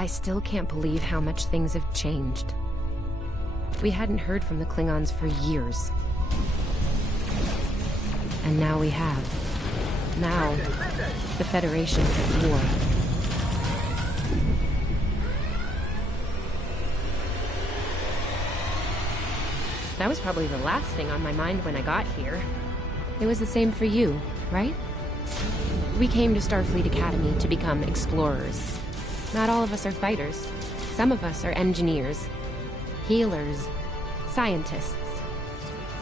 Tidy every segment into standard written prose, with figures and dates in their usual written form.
I still can't believe how much things have changed. We hadn't heard from the Klingons for years. And now we have. Now, the Federation's at war. That was probably the last thing on my mind when I got here. It was the same for you, right? We came to Starfleet Academy to become explorers. Not all of us are fighters. Some of us are engineers, healers, scientists.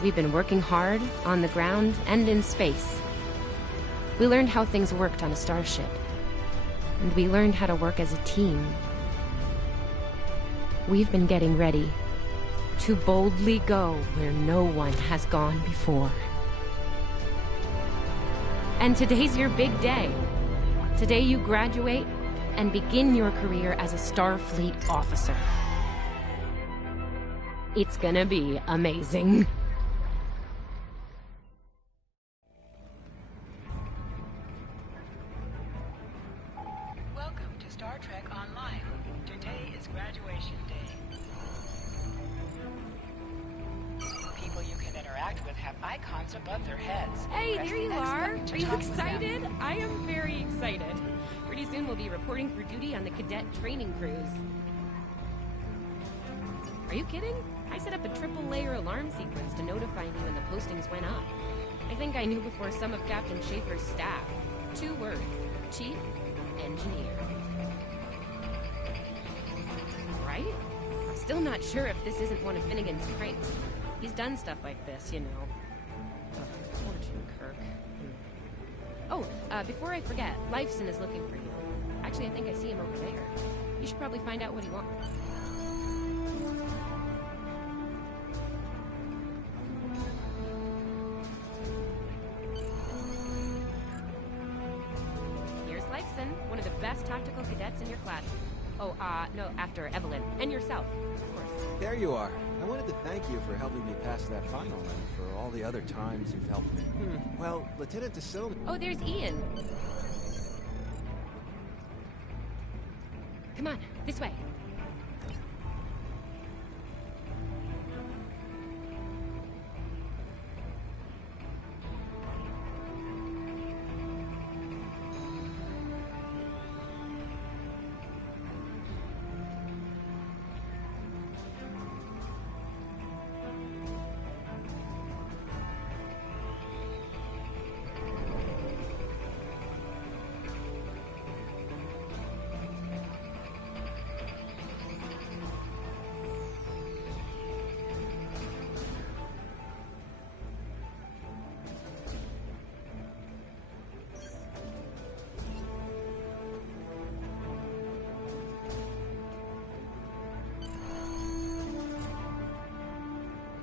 We've been working hard on the ground and in space. We learned how things worked on a starship. And we learned how to work as a team. We've been getting ready to boldly go where no one has gone before. And today's your big day. Today you graduate and begin your career as a Starfleet officer. It's gonna be amazing. Welcome to Star Trek Online. Today is graduation day. People you can interact with have icons above their heads. Hey, Press there the you X are. button to Are you talk with them. excited? I am very excited. Pretty soon we'll be reporting for duty on the cadet training cruise. Are you kidding? I set up a triple-layer alarm sequence to notify me when the postings went up. I think I knew before some of Captain Schaefer's staff. 2 words. Chief Engineer. Right? I'm still not sure if this isn't one of Finnegan's pranks. He's done stuff like this, you know. Poor Jim Kirk. Oh, before I forget, Lifeson is looking for you. Actually, I think I see him over there. You should probably find out what he wants. Here's Lifeson, one of the best tactical cadets in your class. Oh, no, after Evelyn. And yourself, of course. There you are. I wanted to thank you for helping me pass that final and for all the other times you've helped me. Well, Lieutenant DeSilva... Oh, there's Ian. Come on, this way.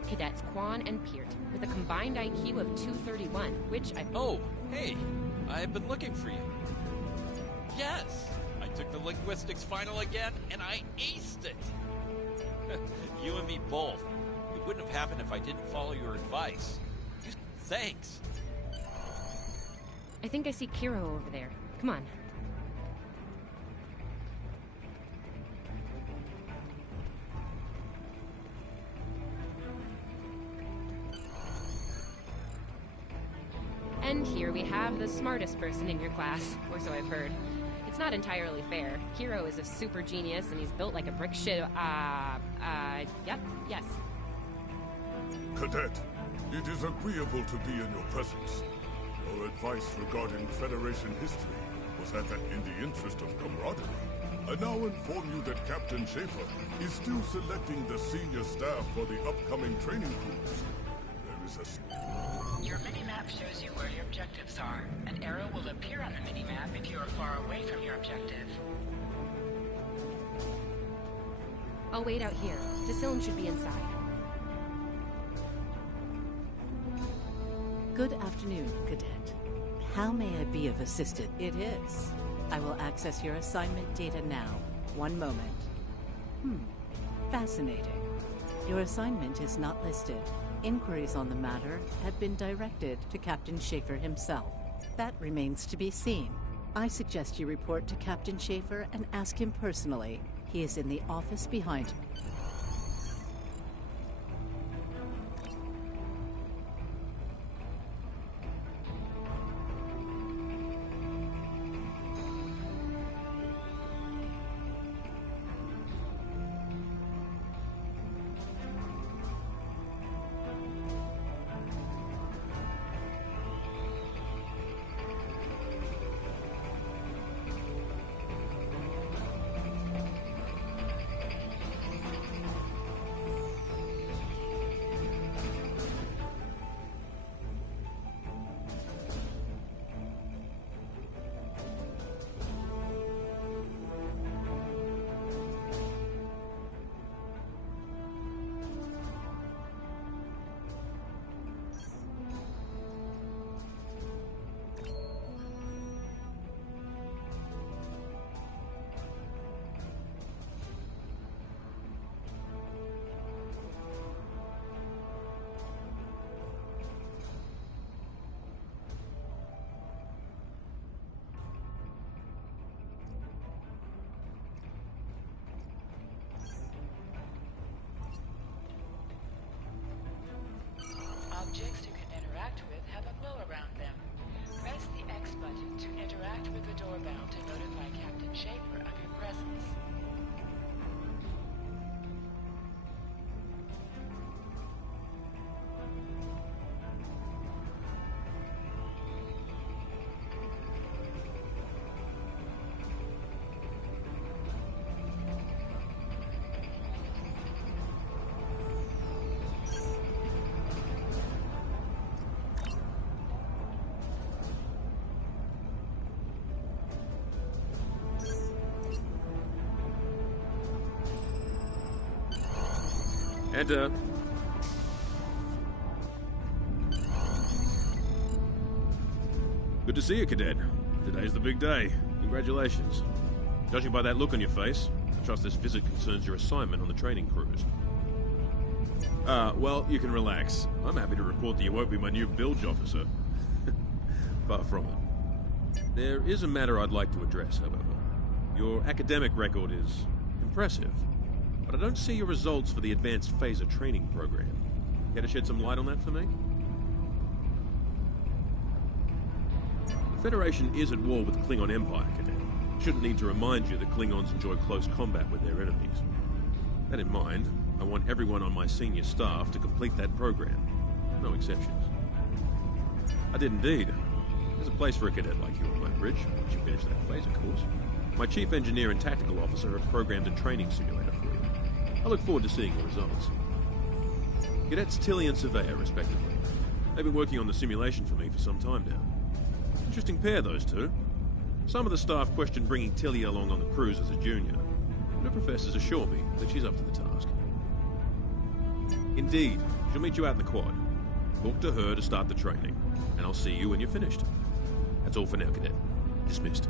Cadets Quan and Peart, with a combined IQ of 231, which I... Oh, hey, I've been looking for you. Yes, I took the linguistics final again, and I aced it. You and me both. It wouldn't have happened if I didn't follow your advice. Thanks. I think I see Kiro over there. Come on. And here we have the smartest person in your class, or so I've heard. It's not entirely fair. Kiro is a super genius, and he's built like a brick shit. Yep, yes. Cadet, it is agreeable to be in your presence. Your advice regarding Federation history was acted in the interest of camaraderie. I now inform you that Captain Schaefer is still selecting the senior staff for the upcoming training cruise. There is a... Your mini-map shows you where your objectives are. An arrow will appear on the mini-map if you are far away from your objective. I'll wait out here. DeSilva should be inside. Good afternoon, Cadet. How may I be of assistance? It is. I will access your assignment data now. One moment. Fascinating. Your assignment is not listed. Inquiries on the matter have been directed to Captain Schaefer himself. That remains to be seen. I suggest you report to Captain Schaefer and ask him personally. He is in the office behind you. Objects you can interact with have a glow around them. Press the X button to interact with the doorbell to notify Captain Schaefer of your presence. Enter. Good to see you, Cadet. Today's the big day. Congratulations. Judging by that look on your face, I trust this visit concerns your assignment on the training cruise. Well, you can relax. I'm happy to report that you won't be my new bilge officer. Far from it. There is a matter I'd like to address, however. Your academic record is impressive, but I don't see your results for the Advanced Phaser training program. Care to shed some light on that for me? The Federation is at war with the Klingon Empire, Cadet. Shouldn't need to remind you that Klingons enjoy close combat with their enemies. That in mind, I want everyone on my senior staff to complete that program. No exceptions. I did indeed. There's a place for a cadet like you on my bridge, once you finish that phaser course. My chief engineer and tactical officer have programmed a training simulator for you. I look forward to seeing your results. Cadets Tilly and Surveyor, respectively. They've been working on the simulation for me for some time now. Interesting pair, those two. Some of the staff question bringing Tilly along on the cruise as a junior, but her professors assure me that she's up to the task. Indeed, she'll meet you out in the quad. Talk to her to start the training, and I'll see you when you're finished. That's all for now, Cadet. Dismissed.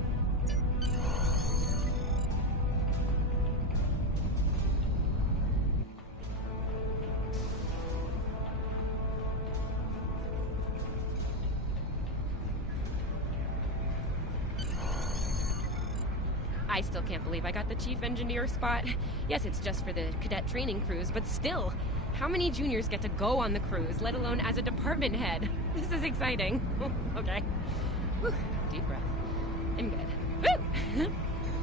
I still can't believe I got the chief engineer spot. Yes, it's just for the cadet training cruise, but still, how many juniors get to go on the cruise, let alone as a department head? This is exciting. Okay. Whew, deep breath. I'm good. Woo!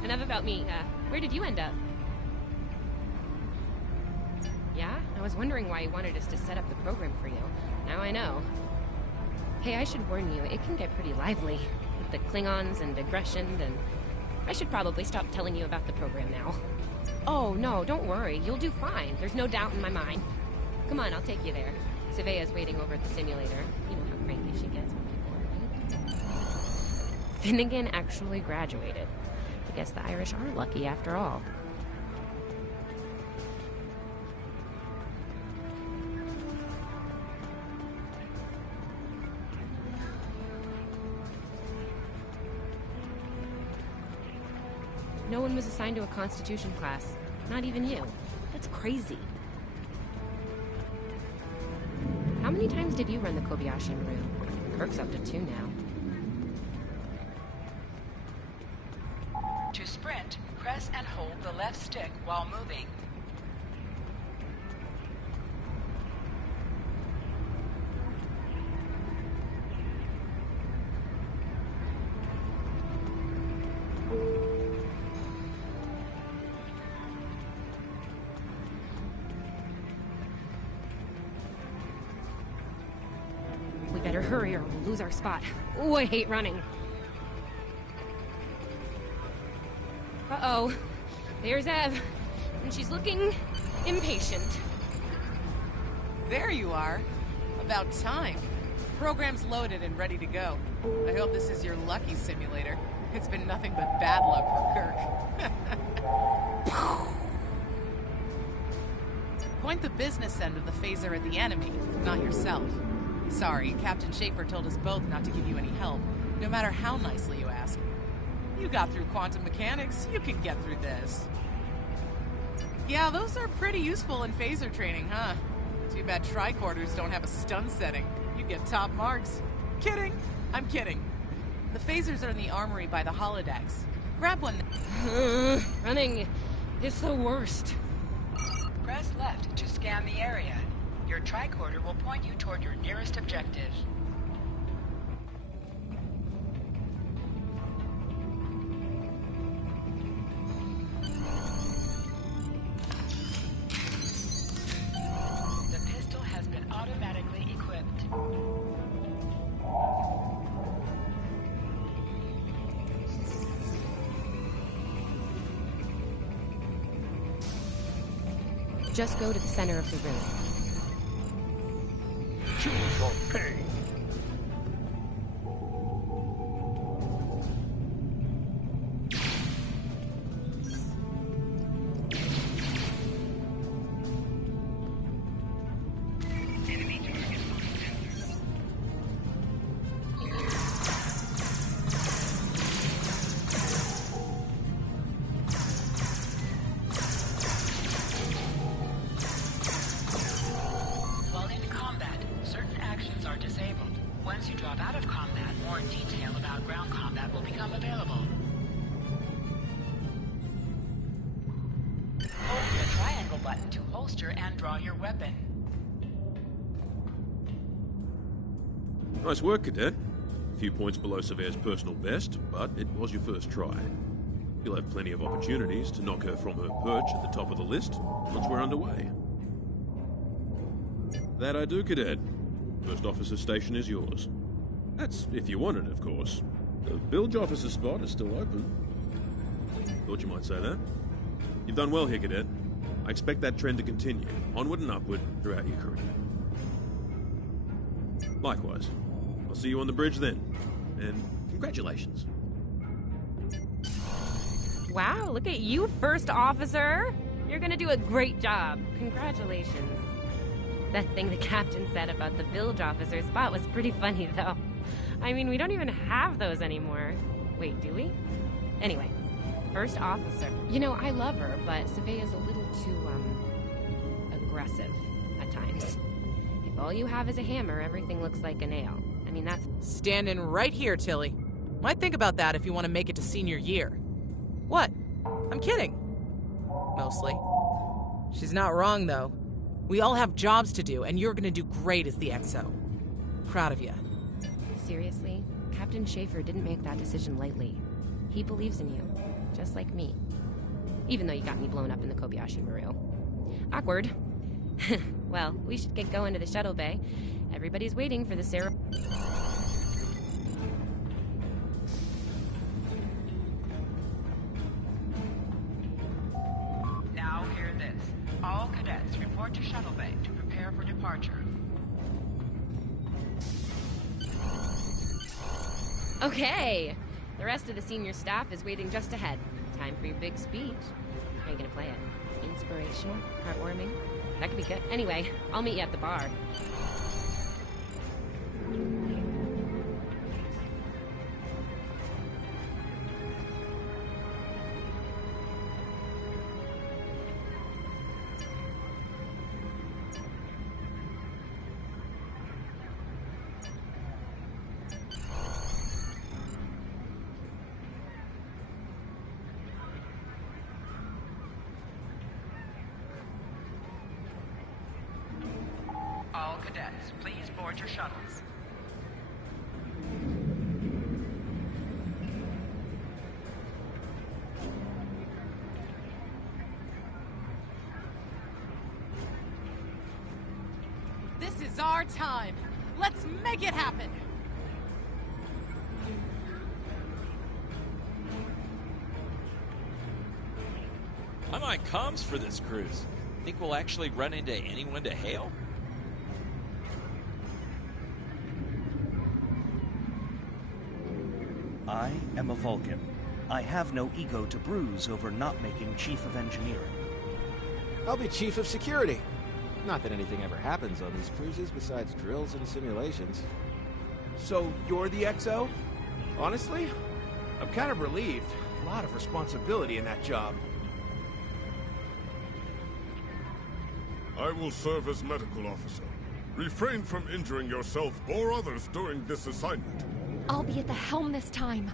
Enough about me. Where did you end up? Yeah? I was wondering why you wanted us to set up the program for you. Now I know. Hey, I should warn you, it can get pretty lively. With the Klingons and aggression and... I should probably stop telling you about the program now. Oh, no, don't worry. You'll do fine. There's no doubt in my mind. Come on, I'll take you there. Surveyor's waiting over at the simulator. You know how cranky she gets when people are right. Finnegan actually graduated. I guess the Irish are lucky after all. No one was assigned to a Constitution class. Not even you. That's crazy. How many times did you run the Kobayashi Maru? Kirk's up to 2 now. To sprint, press and hold the left stick while moving. We better hurry or we'll lose our spot. Ooh, I hate running. Uh-oh. There's Ev. And she's looking impatient. There you are. About time. Program's loaded and ready to go. I hope this is your lucky simulator. It's been nothing but bad luck for Kirk. Point the business end of the phaser at the enemy, not yourself. Sorry, Captain Schaefer told us both not to give you any help, no matter how nicely you ask. You got through quantum mechanics, you can get through this. Yeah, those are pretty useful in phaser training, huh? Too bad tricorders don't have a stun setting. You get top marks. Kidding! I'm kidding. The phasers are in the armory by the holodecks. Grab one. Running is the worst. Press left to scan the area. Your tricorder will point you toward your nearest objective. The pistol has been automatically equipped. Just go to the center of the room. Choose your pain. While in combat, certain actions are disabled. Once you drop out of combat, more detail about ground combat will become available. Hold the triangle button to holster and draw your weapon. Nice work, Cadet. A few points below Severe's personal best, but it was your first try. You'll have plenty of opportunities to knock her from her perch at the top of the list once we're underway. That I do, Cadet. First officer station is yours. That's if you want it, of course. The bilge officer spot is still open. Thought you might say that. You've done well here, Cadet. I expect that trend to continue, onward and upward, throughout your career. Likewise. I'll see you on the bridge then. And congratulations. Wow, look at you, first officer! You're gonna do a great job. Congratulations. That thing the captain said about the bilge officer spot was pretty funny, though. I mean, we don't even have those anymore. Wait, do we? Anyway, first officer. You know, I love her, but Savea's a little too, aggressive at times. If all you have is a hammer, everything looks like a nail. I mean, that's... Standing right here, Tilly. Might think about that if you want to make it to senior year. What? I'm kidding. Mostly. She's not wrong, though. We all have jobs to do, and you're gonna do great as the XO. Proud of you. Seriously? Captain Schaefer didn't make that decision lightly. He believes in you, just like me. Even though you got me blown up in the Kobayashi Maru. Awkward. Well, we should get going to the shuttle bay. Everybody's waiting for the ceremony. Now hear this. All cadets report to shuttle bay to prepare for departure. Okay! The rest of the senior staff is waiting just ahead. Time for your big speech. How are you gonna play it? Inspirational? Heartwarming? That could be good. Anyway, I'll meet you at the bar. cadets, please board your shuttles. This is our time. Let's make it happen. I'm on comms for this cruise. Think we'll actually run into anyone to hail? I am a Vulcan. I have no ego to bruise over not making Chief of Engineering. I'll be Chief of Security. Not that anything ever happens on these cruises besides drills and simulations. So you're the XO? Honestly, I'm kind of relieved. A lot of responsibility in that job. I will serve as medical officer. Refrain from injuring yourself or others during this assignment. I'll be at the helm this time.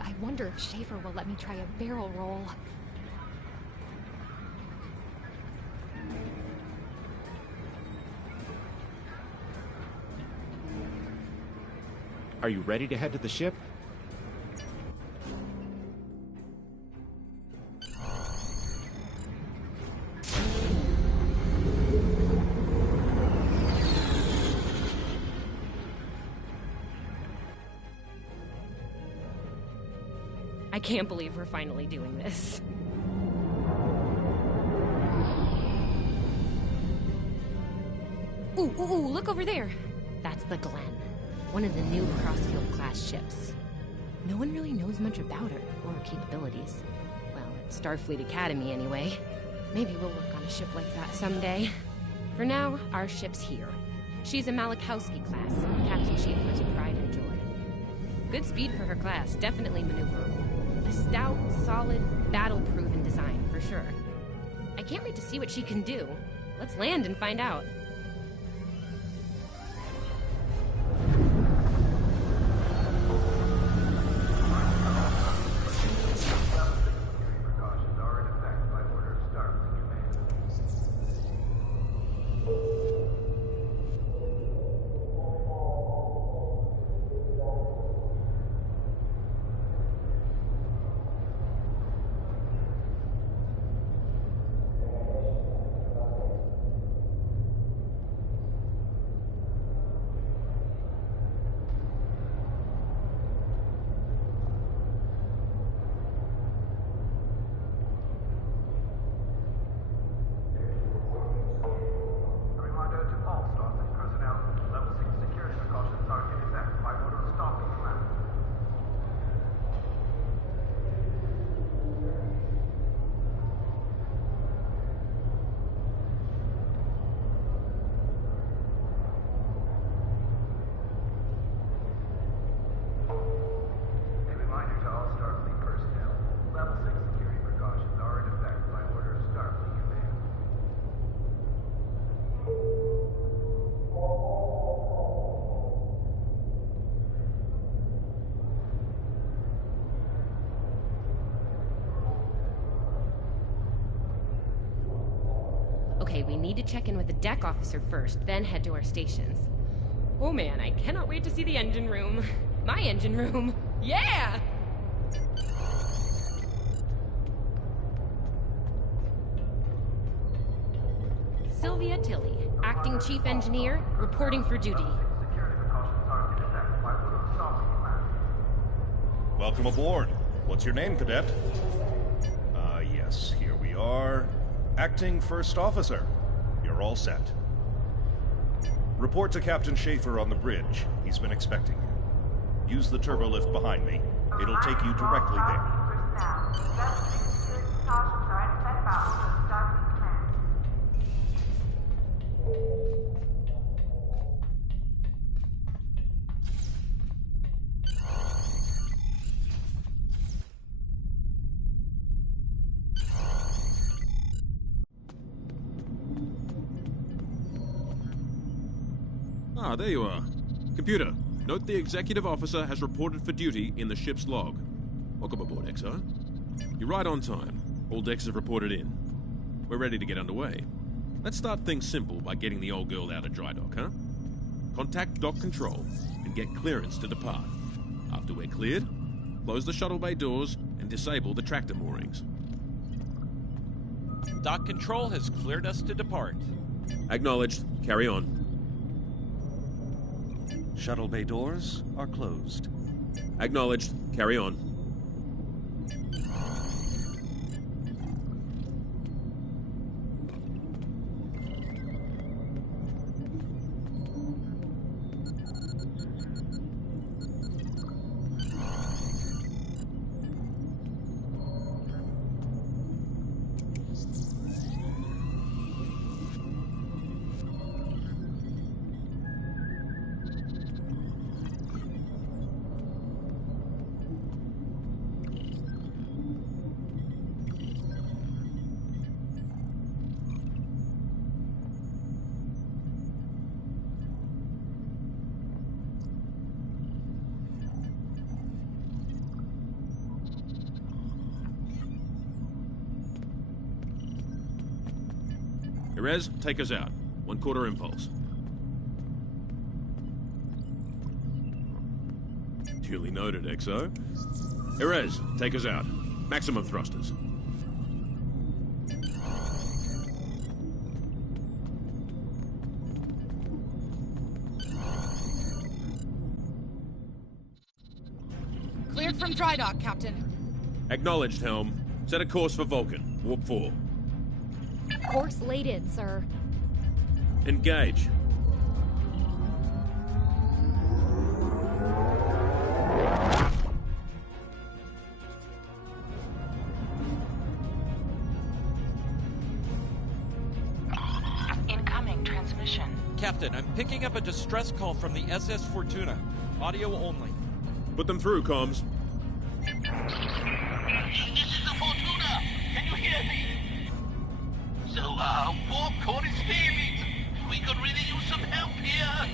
I wonder if Schaefer will let me try a barrel roll. Are you ready to head to the ship? I can't believe we're finally doing this. Ooh, look over there. That's the Glen, one of the new Crossfield-class ships. No one really knows much about her or her capabilities. Well, at Starfleet Academy anyway. Maybe we'll work on a ship like that someday. For now, our ship's here. She's a Malachowski class, Captain Schaefer's pride and joy. Good speed for her class, definitely maneuverable. A stout, solid, battle-proven design, for sure. I can't wait to see what she can do. Let's land and find out. Okay, we need to check in with the deck officer first, then head to our stations. Oh man, I cannot wait to see the engine room. My engine room. Yeah! Sylvia Tilley, Acting Chief Engineer, reporting for duty. Welcome aboard. What's your name, Cadet? Yes, here we are. Acting First Officer. You're all set. Report to Captain Schaefer on the bridge. He's been expecting you. Use the turbolift behind me. It'll take you directly there. Ah, there you are. Computer, note the executive officer has reported for duty in the ship's log. Welcome aboard, XO. You're right on time. All decks have reported in. We're ready to get underway. Let's start things simple by getting the old girl out of dry dock, huh? contact dock control and get clearance to depart. After we're cleared, close the shuttle bay doors and disable the tractor moorings. Dock control has cleared us to depart. Acknowledged. Carry on. Shuttle bay doors are closed. Acknowledged. Carry on. Erez, take us out. 1/4 impulse. Duly noted, XO. Erez, take us out. Maximum thrusters. Cleared from dry dock, Captain. Acknowledged, Helm. Set a course for Vulcan. Warp 4. Course laid in, sir. Engage. Incoming transmission. Captain, I'm picking up a distress call from the SS Fortuna. Audio only. Put them through, comms. This is the Fortuna! Can you hear me? So, warp core is failing. We could really use some help here.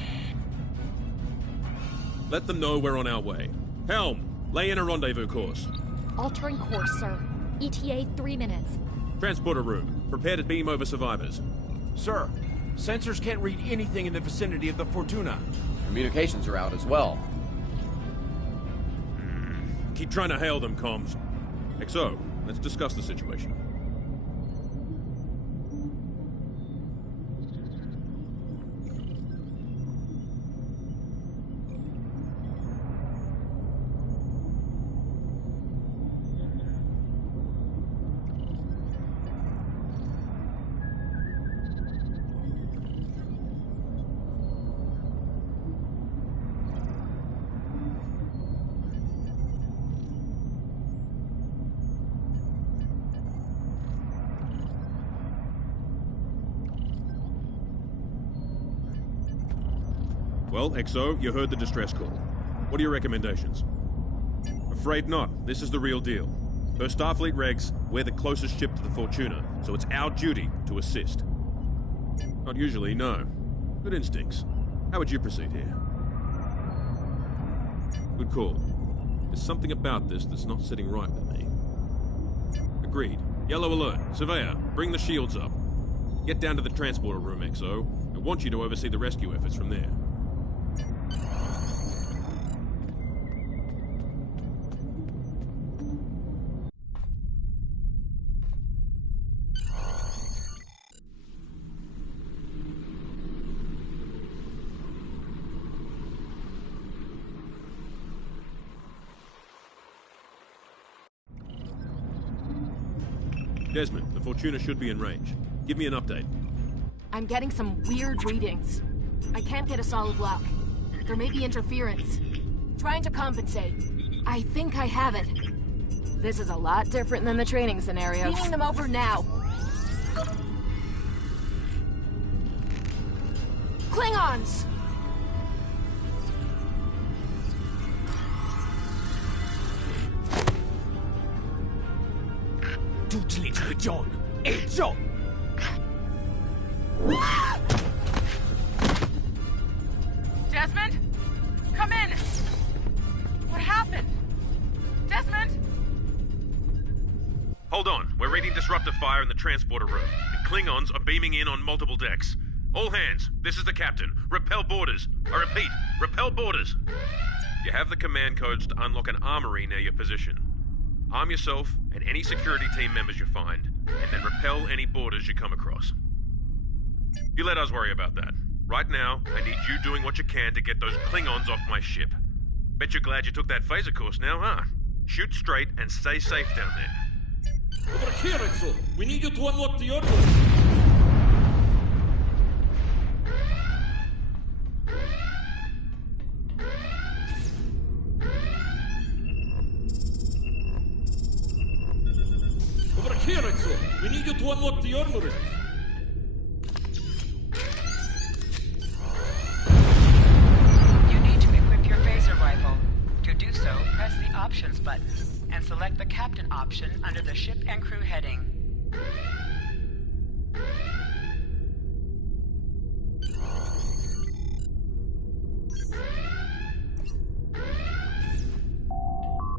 Let them know we're on our way. Helm, lay in a rendezvous course. Altering course, sir. ETA 3 minutes. Transporter room. Prepare to beam over survivors. Sir, sensors can't read anything in the vicinity of the Fortuna. Communications are out as well. Keep trying to hail them, comms. XO, let's discuss the situation. Well, XO, you heard the distress call. What are your recommendations? Afraid not. This is the real deal. Per Starfleet regs, we're the closest ship to the Fortuna, so it's our duty to assist. Not usually, no. Good instincts. How would you proceed here? Good call. There's something about this that's not sitting right with me. Agreed. Yellow alert. Surveyor, bring the shields up. Get down to the transporter room, XO. I want you to oversee the rescue efforts from there. Desmond, the Fortuna should be in range. Give me an update. I'm getting some weird readings. I can't get a solid lock. There may be interference. Trying to compensate. I think I have it. This is a lot different than the training scenarios. Beaming them over now. Klingons! Desmond? Come in! What happened? Desmond? Hold on. We're reading disruptor fire in the transporter room. The Klingons are beaming in on multiple decks. All hands, this is the captain. Repel borders. I repeat, repel borders. You have the command codes to unlock an armory near your position. Arm yourself and any security team members you find, and then repel any borders you come across. You let us worry about that. Right now, I need you doing what you can to get those Klingons off my ship. Bet you're glad you took that phaser course now, huh? Shoot straight and stay safe down there. Over here, Exo! We need you to unlock the armory! Over here, Exo! We need you to unlock the armory! You need to equip your phaser rifle. To do so, press the Options button and select the Captain option under the Ship and Crew heading.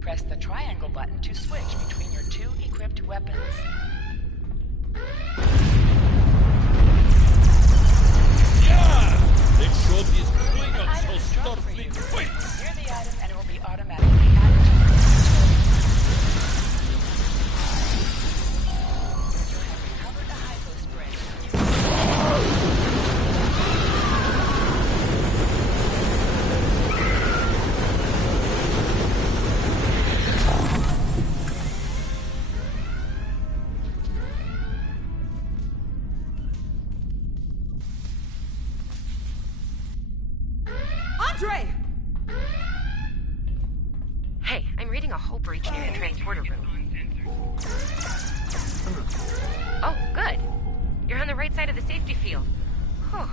Press the triangle button to switch between your two equipped weapons. Yeah! Let's show these Klingons how Starfleet fights! Near the item and it will be automatically added to your inventory. You have recovered the hypospray. Andre! Hey, I'm reading a hull breach near the transporter room. Oh, good. You're on the right side of the safety field. Whew.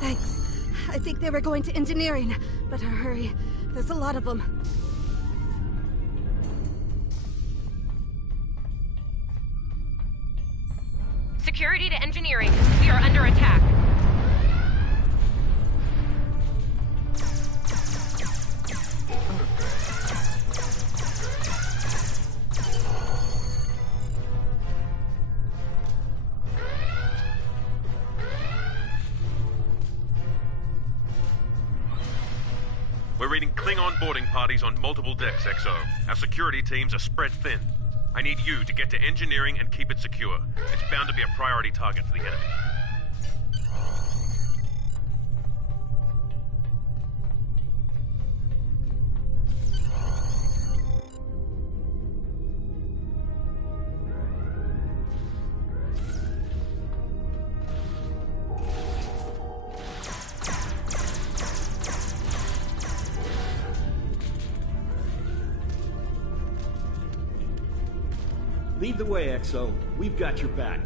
Thanks. I think they were going to engineering. Better hurry. There's a lot of them. Security to engineering. We are under attack. We're reading Klingon boarding parties on multiple decks, XO. Our security teams are spread thin. I need you to get to engineering and keep it secure. It's bound to be a priority target for the enemy. Lead the way, XO. We've got your back.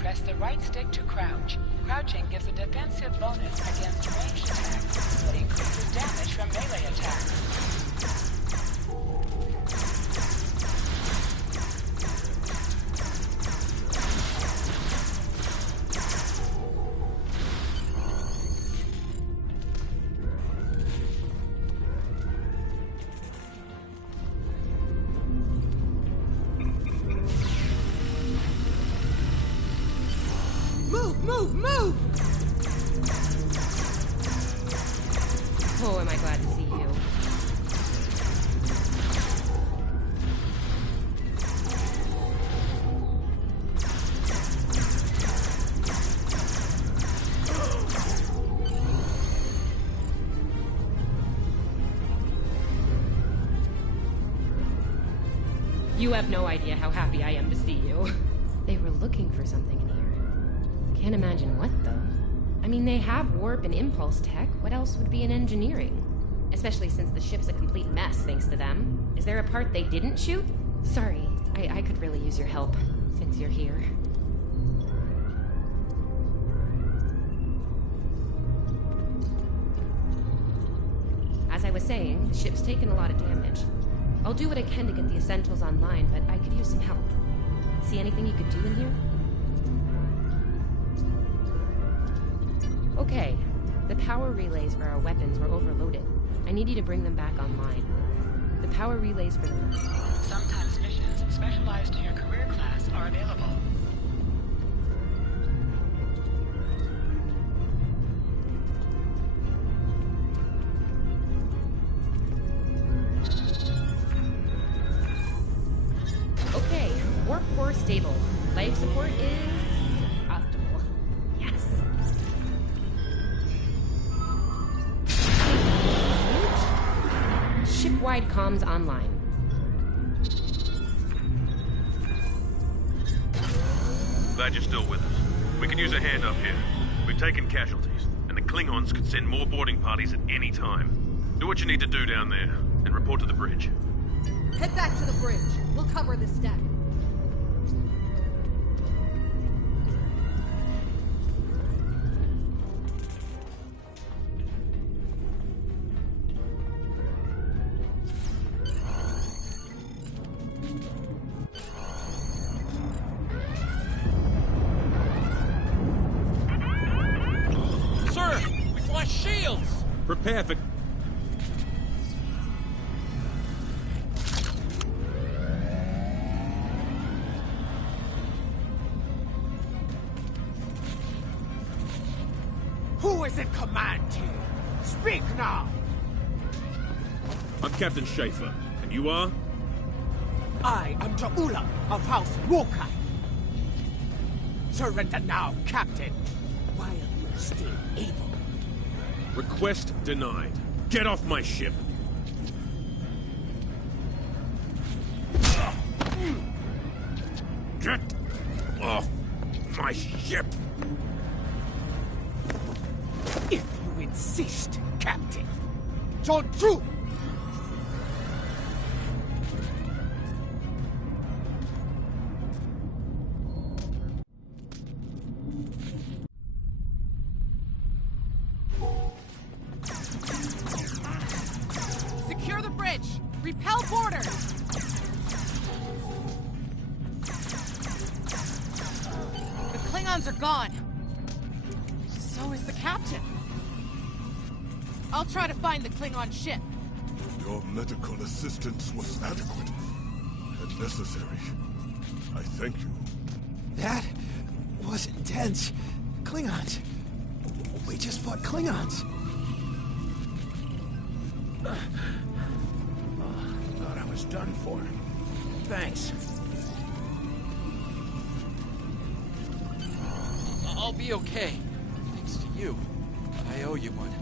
Press the right stick to crouch. Crouching gives a defensive bonus against ranged attacks, but increases damage from melee attacks. Move! Move! Oh, am I glad to see you. You have no idea how happy I am to see you. They were looking for something in here. Can't imagine what, though. I mean, they have warp and impulse tech. What else would be in engineering? Especially since the ship's a complete mess, thanks to them. Is there a part they didn't shoot? Sorry, I could really use your help, since you're here. I was saying, the ship's taken a lot of damage. I'll do what I can to get the essentials online, but I could use some help. See anything you could do in here? Okay. The power relays for our weapons were overloaded. I need you to bring them back online. The power relays for them. Sometimes missions specialized to your career class are available. Okay, warp core stable. Life support is optimal. Yes. Ship-wide comms online. Glad you're still with us. We could use a hand up here. We've taken casualties, and the Klingons could send more boarding parties at any time. Do what you need to do down there, and report to the bridge. Head back to the bridge. We'll cover this deck. Sir, we've lost shields! Prepare for... Who is in command here? Speak now! I'm Captain Schaefer, and you are? I am Ta'ula of House Wokai. Surrender now, Captain, while you're still able. Request denied. Get off my ship! Get off my ship! If you insist, Captain. John True! Secure the bridge! Repel boarders! The Klingons are gone. So is the captain. I'll try to find the Klingon ship. Your medical assistance was adequate and necessary. I thank you. That was intense. Klingons. We just fought Klingons. Thought I was done for. Thanks. I'll be okay. Thanks to you. I owe you one.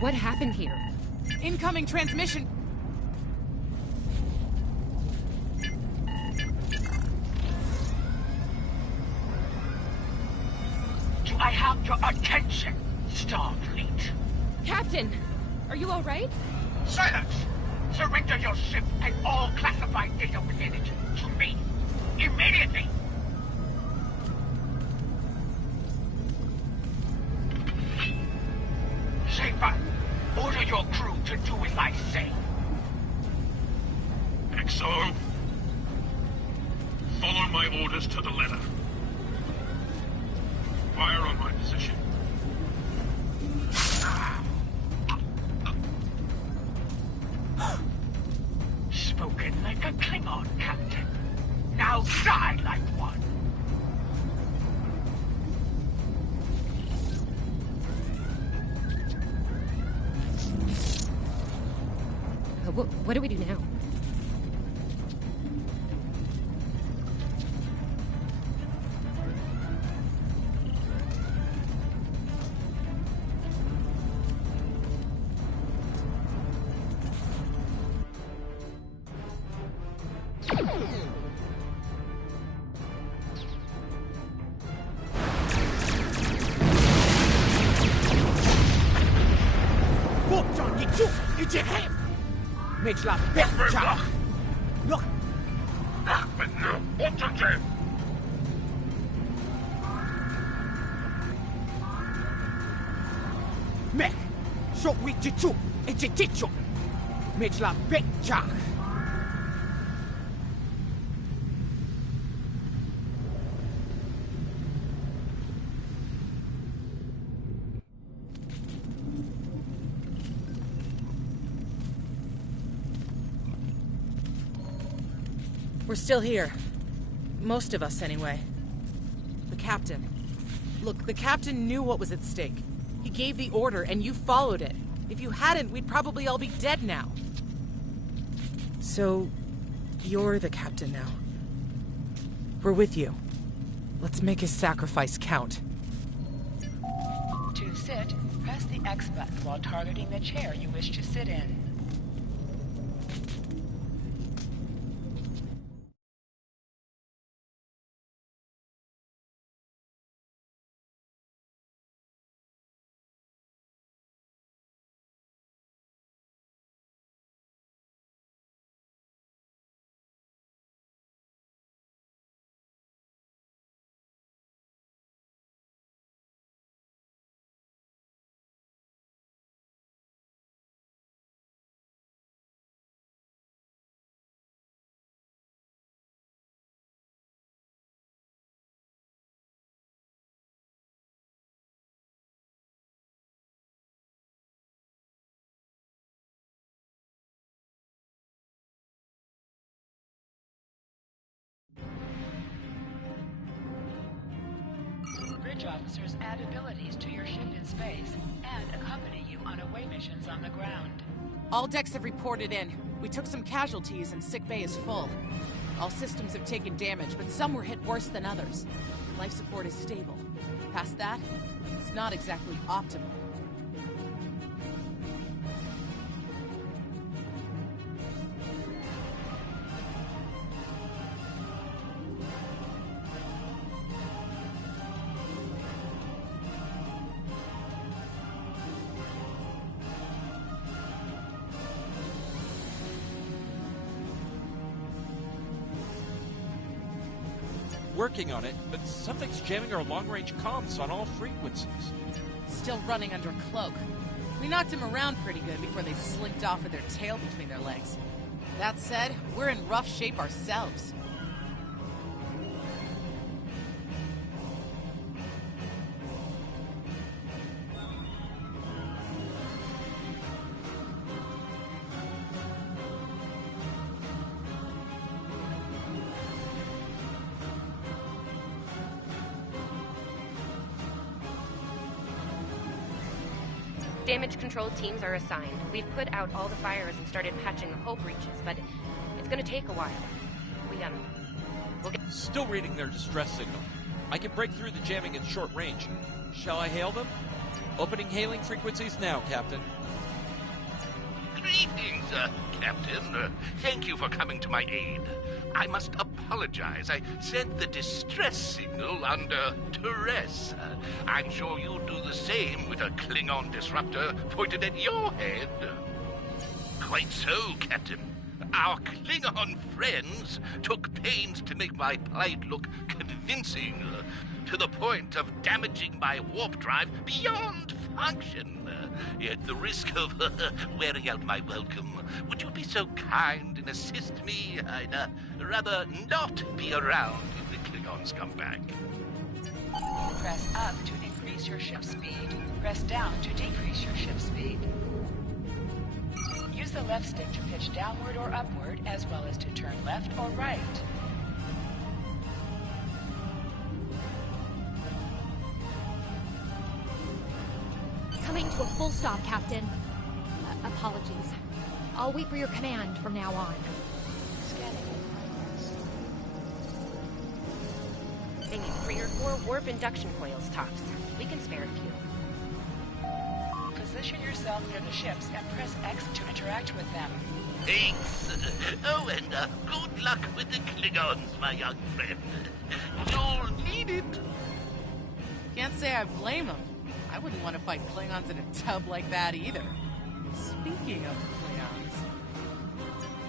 What happened here? Incoming transmission. Do I have your attention, Starfleet? Captain, are you all right? Silence! Surrender your ship and all classified data within it to me. Immediately! Schaefer, order your crew to do as I say. XO, follow my orders to the letter. Fire on my position. Spoken like a Klingon, Captain. Now die like one. What do we do now? Mech, so we chichu, and chichicho. Mitch la bitcha. We're still here. Most of us, anyway. The captain. Look, the captain knew what was at stake. He gave the order, and you followed it. If you hadn't, we'd probably all be dead now. So, you're the captain now. We're with you. Let's make his sacrifice count. To sit, press the X button while targeting the chair you wish to sit in. Bridge officers add abilities to your ship in space and accompany you on away missions on the ground. All decks have reported in. We took some casualties and sick bay is full. All systems have taken damage, but some were hit worse than others. Life support is stable. Past that, it's not exactly optimal. Working on it, but something's jamming our long-range comms on all frequencies. Still running under cloak. We knocked him around pretty good before they slinked off with their tail between their legs. That said, we're in rough shape ourselves. Damage control teams are assigned. We've put out all the fires and started patching the hull breaches, but it's gonna take a while. We'll get... Still reading their distress signal. I can break through the jamming at short range. Shall I hail them? Opening hailing frequencies now, Captain. Greetings, Captain. Thank you for coming to my aid. I must apologize. I sent the distress signal under duress. I'm sure you'd do the same with a Klingon disruptor pointed at your head. Quite so, Captain. Our Klingon friends took pains to make my plight look convincing, to the point of damaging my warp drive beyond function. At the risk of wearing out my welcome, would you be so kind and assist me? I'd rather not be around if the Klingons come back. Press up to increase your ship speed. Press down to decrease your ship speed. Use the left stick to pitch downward or upward, as well as to turn left or right. Coming to a full stop, Captain. Apologies. I'll wait for your command from now on. They need 3 or 4 warp induction coils tops. We can spare a few. Position yourself near the ships and press X to interact with them. Thanks. Oh, and good luck with the Klingons, my young friend. You'll need it. Can't say I blame them. I wouldn't want to fight Klingons in a tub like that either. Speaking of Klingons...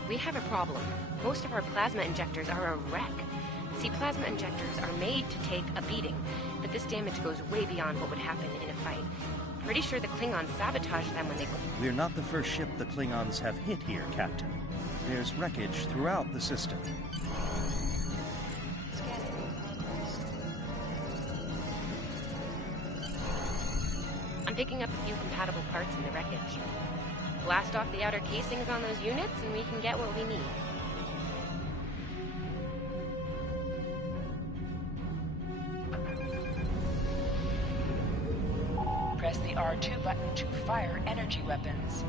We have a problem. Most of our plasma injectors are a wreck. See, plasma injectors are made to take a beating, but this damage goes way beyond what would happen in a fight. Pretty sure the Klingons sabotaged them when they... We're not the first ship the Klingons have hit here, Captain. There's wreckage throughout the system. I'm picking up a few compatible parts in the wreckage. Blast off the outer casings on those units and we can get what we need. Press the R2 button to fire energy weapons.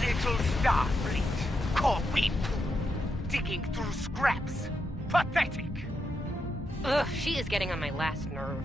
Little Starfleet, Corby, digging through scraps. Pathetic. Ugh, she is getting on my last nerve.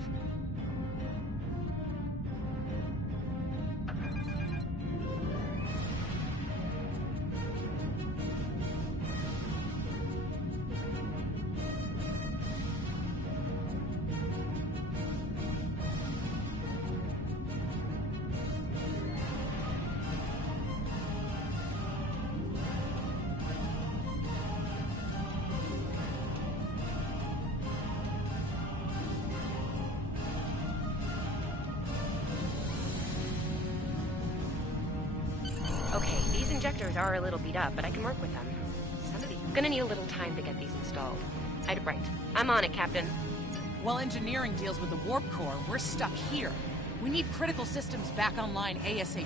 Okay, these injectors are a little beat up, but I can work with them. Gonna need a little time to get these installed. Right. I'm on it, Captain. While engineering deals with the warp core, we're stuck here. We need critical systems back online ASAP.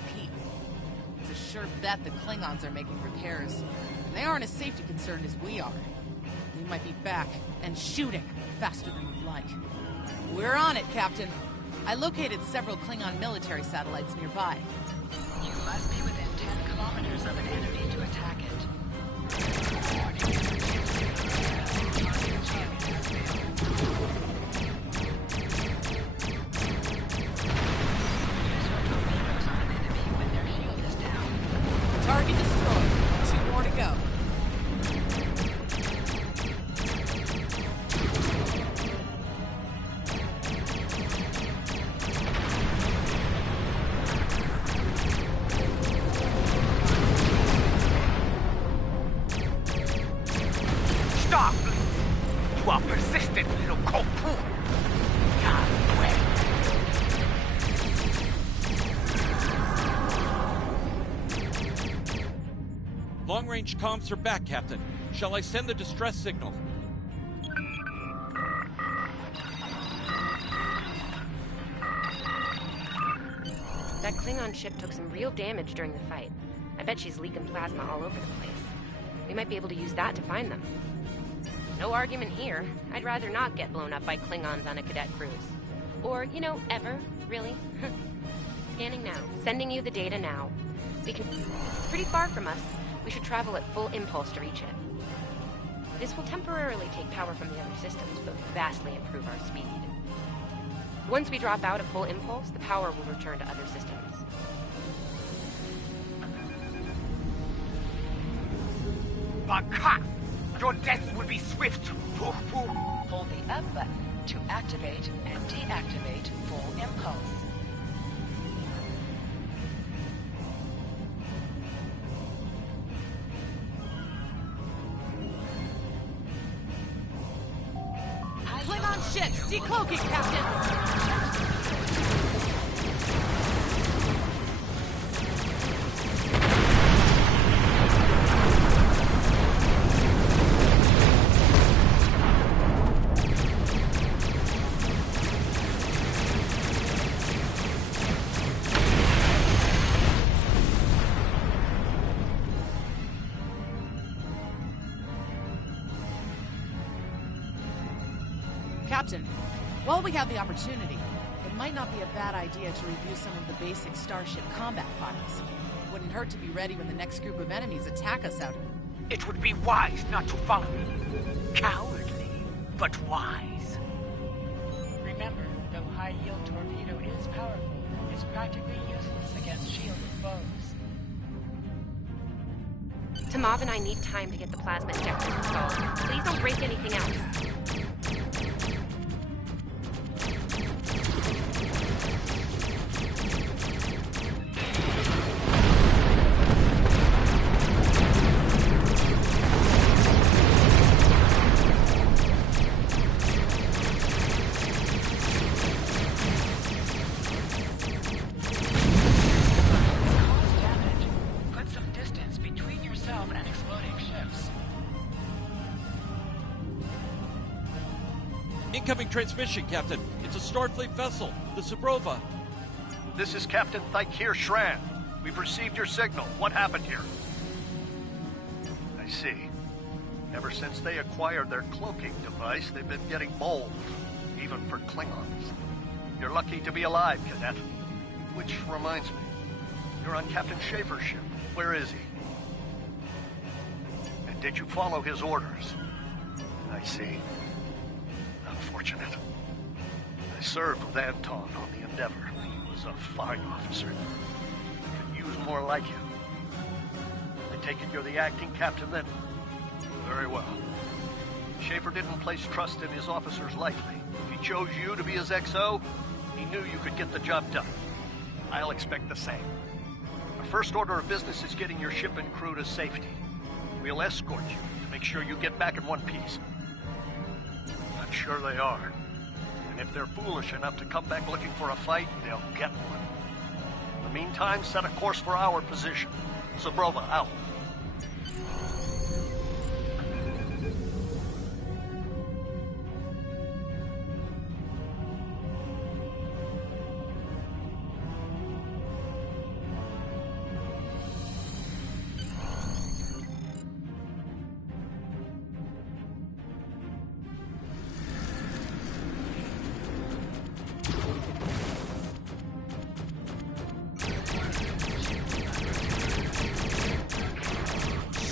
It's a sure bet the Klingons are making repairs. They aren't as safety concerned as we are. They might be back and shooting faster than we'd like. We're on it, Captain. I located several Klingon military satellites nearby. You must be within 10 kilometers of an enemy to attack it. Target destroyed. 2 more to go. Starfleet, you are persistent, little cocoon. Time well. Long-range comms are back, Captain. Shall I send the distress signal? That Klingon ship took some real damage during the fight. I bet she's leaking plasma all over the place. We might be able to use that to find them. No argument here. I'd rather not get blown up by Klingons on a cadet cruise. Or, ever, really. Scanning now. Sending you the data now. It's pretty far from us. We should travel at full impulse to reach it. This will temporarily take power from the other systems, but vastly improve our speed. Once we drop out of full impulse, the power will return to other systems. Baka! Your death will be swift. Hold the up button to activate and deactivate full impulse. Klingon ships, decloaking, Captain! Captain, while we have the opportunity, it might not be a bad idea to review some of the basic Starship combat files. Wouldn't hurt to be ready when the next group of enemies attack us out here. It would be wise not to follow me. Cowardly, but wise. Remember, though high-yield torpedo is powerful, it's practically useless against shielded foes. Tamav and I need time to get the plasma injectors installed. Please don't break anything else. Incoming transmission, Captain. It's a Starfleet vessel, the Zabrova. This is Captain Thykir Shran. We've received your signal. What happened here? I see. Ever since they acquired their cloaking device, they've been getting bold, even for Klingons. You're lucky to be alive, Cadet. Which reminds me, you're on Captain Schaefer's ship. Where is he? And did you follow his orders? I see. Unfortunate. I served with Anton on the Endeavor. He was a fine officer. I could use more like him. I take it you're the acting captain then? Very well. Schaefer didn't place trust in his officers lightly. If he chose you to be his XO, he knew you could get the job done. I'll expect the same. Our first order of business is getting your ship and crew to safety. We'll escort you to make sure you get back in one piece. I'm sure they are. And if they're foolish enough to come back looking for a fight, they'll get one. In the meantime, set a course for our position. Zabrova, out.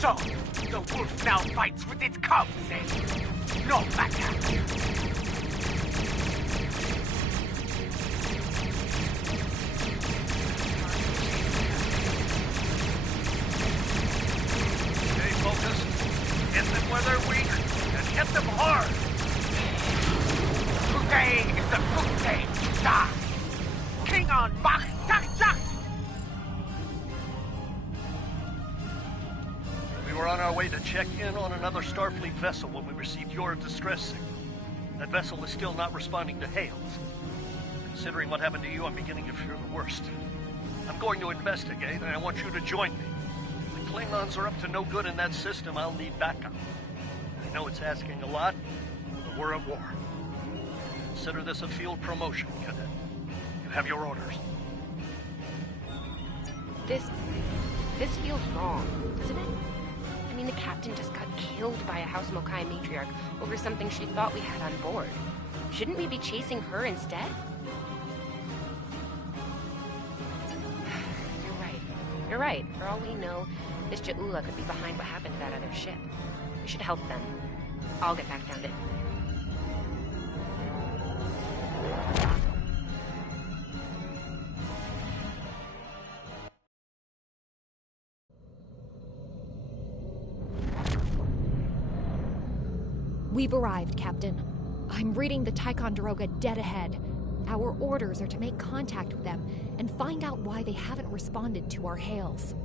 So, the wolf now fights with its cubs, eh? No matter. Stay focused. Hit them where they're weak, and hit them hard. Today is the good day to die. Klingon Mach Tak Tak! We were on our way to check in on another Starfleet vessel when we received your distress signal. That vessel is still not responding to hails. Considering what happened to you, I'm beginning to fear the worst. I'm going to investigate, and I want you to join me. If the Klingons are up to no good in that system, I'll need backup. I know it's asking a lot, but we're at war. Consider this a field promotion, Cadet. You have your orders. This feels wrong, doesn't it? I mean, the captain just got killed by a House Mokai matriarch over something she thought we had on board. Shouldn't we be chasing her instead? You're right. For all we know, this Ja'ula could be behind what happened to that other ship. We should help them. I'll get back down to... We've arrived, Captain. I'm reading the Ticonderoga dead ahead. Our orders are to make contact with them and find out why they haven't responded to our hails.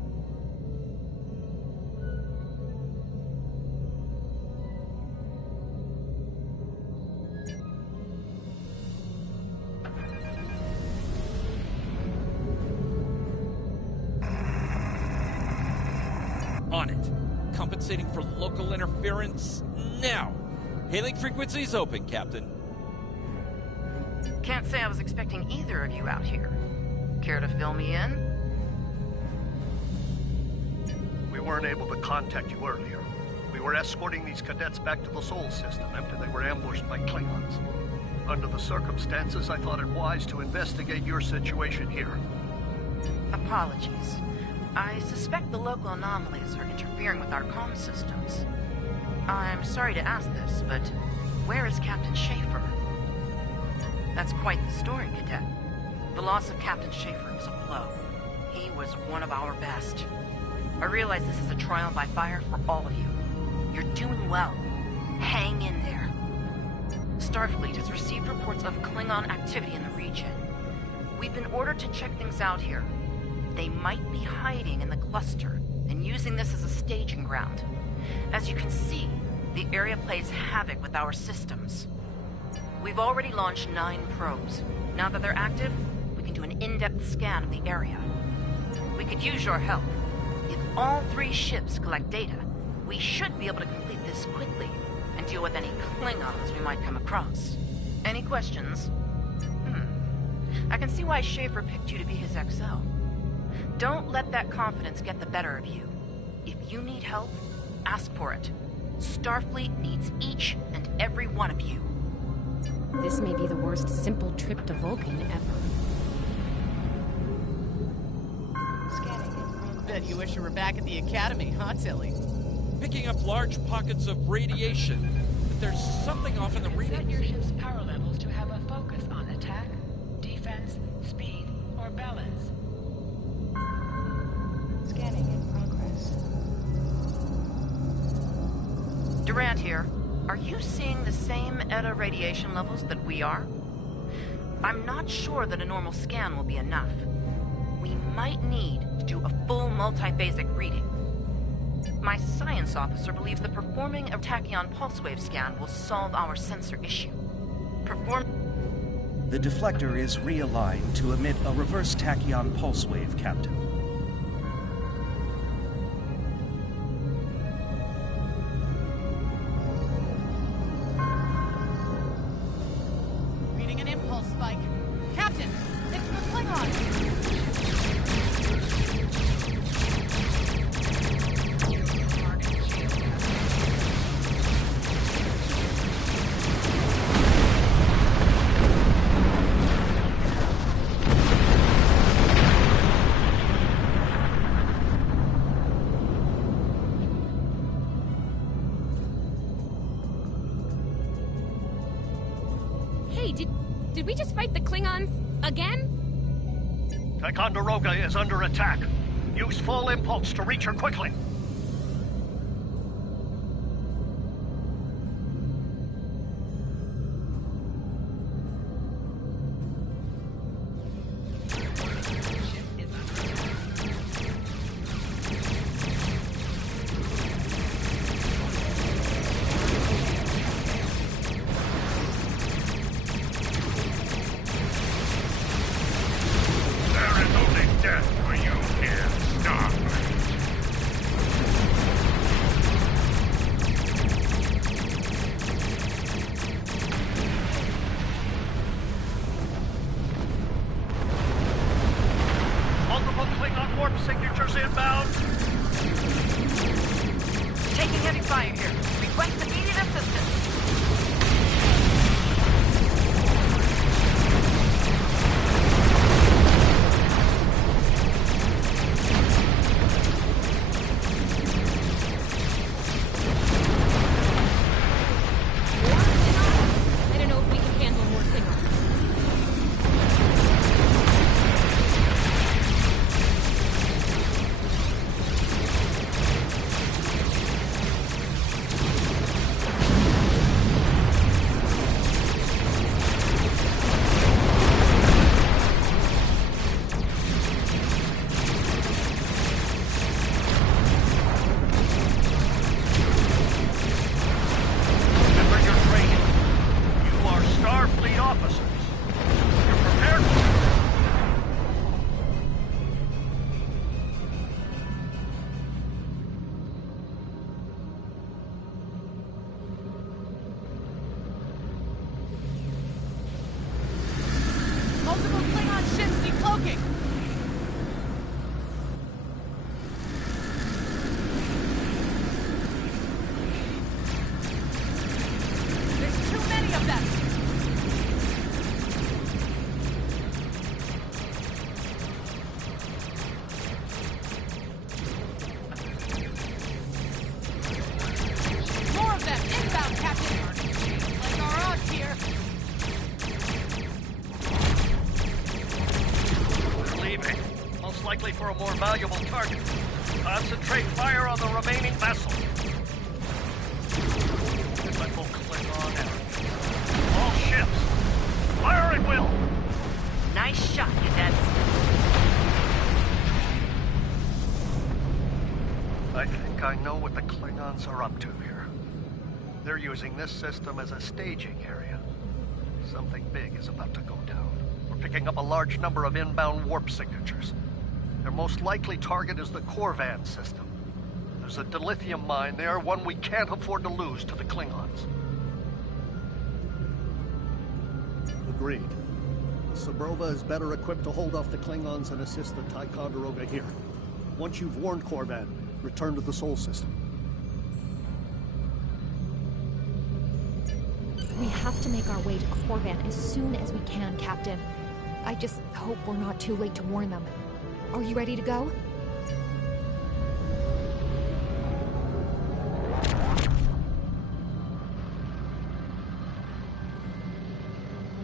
On it. Compensating for local interference now. Hailing frequencies open, Captain. Can't say I was expecting either of you out here. Care to fill me in? We weren't able to contact you earlier. We were escorting these cadets back to the Sol system after they were ambushed by Klingons. Under the circumstances, I thought it wise to investigate your situation here. Apologies. I suspect the local anomalies are interfering with our comm systems. I'm sorry to ask this, but where is Captain Schaefer? That's quite the story, Cadet. The loss of Captain Schaefer is a blow. He was one of our best. I realize this is a trial by fire for all of you. You're doing well. Hang in there. Starfleet has received reports of Klingon activity in the region. We've been ordered to check things out here. They might be hiding in the cluster and using this as a staging ground. As you can see, the area plays havoc with our systems. We've already launched 9 probes. Now that they're active, we can do an in-depth scan of the area. We could use your help. If all 3 ships collect data, we should be able to complete this quickly and deal with any Klingons we might come across. Any questions? I can see why Schaefer picked you to be his XO. Don't let that confidence get the better of you. If you need help, ask for it. Starfleet needs each and every one of you. This may be the worst simple trip to Vulcan ever. Bet you wish you were back at the Academy, huh, Tilly? Picking up large pockets of radiation. But there's something off in the reading. Set your ship's power levels to have a focus on attack, defense, speed, or balance. Scanning in progress. Durant here. Are you seeing the same ETA radiation levels that we are? I'm not sure that a normal scan will be enough. We might need to do a full multi-phasic reading. My science officer believes that performing a tachyon pulse wave scan will solve our sensor issue. The deflector is realigned to emit a reverse tachyon pulse wave, Captain. Reading an impulse spike. Captain, it's the Klingons! Did we just fight the Klingons again? Ticonderoga is under attack. Use full impulse to reach her quickly. Signatures inbound. Taking heavy fire here. Request immediate assistance. I don't know if we can handle more Klingons. Multiple Klingon ships decloaking! There's too many of them! More of them! Inbound, Captain! Like our odds here! Most likely for a more valuable target. Concentrate fire on the remaining vessel. If I will Klingon enemy. All ships, fire at will! Nice shot, cadets. I think I know what the Klingons are up to here. They're using this system as a staging area. Something big is about to go down. We're picking up a large number of inbound warp signatures. Their most likely target is the Korvan system. There's a dilithium mine there, one we can't afford to lose to the Klingons. Agreed. Subrova is better equipped to hold off the Klingons and assist the Ticonderoga here. Once you've warned Korvan, return to the Sol system. We have to make our way to Korvan as soon as we can, Captain. I just hope we're not too late to warn them. Are you ready to go?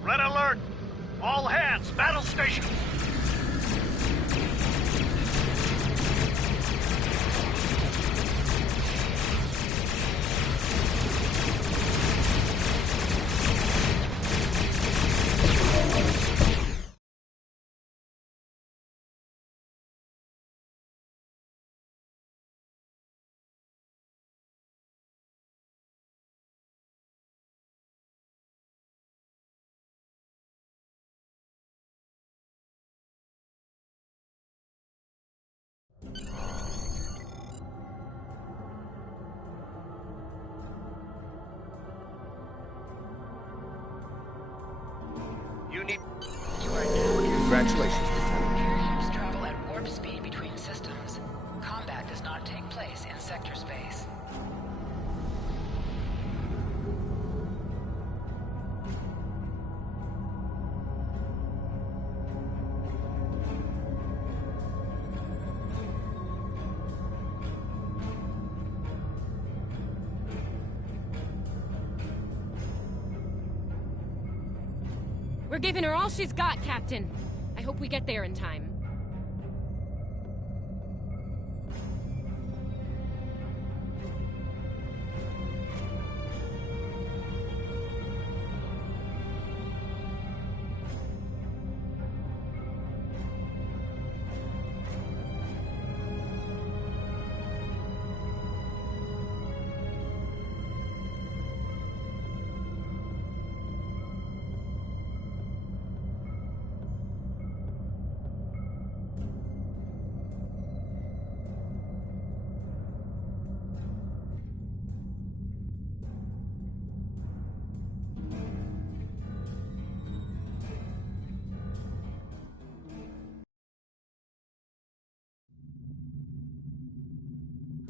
Red alert! All hands, battle station! You are now. Congratulations, Lieutenant. Airships travel at warp speed between systems. Combat does not take place in sector space. We're giving her all she's got, Captain. I hope we get there in time.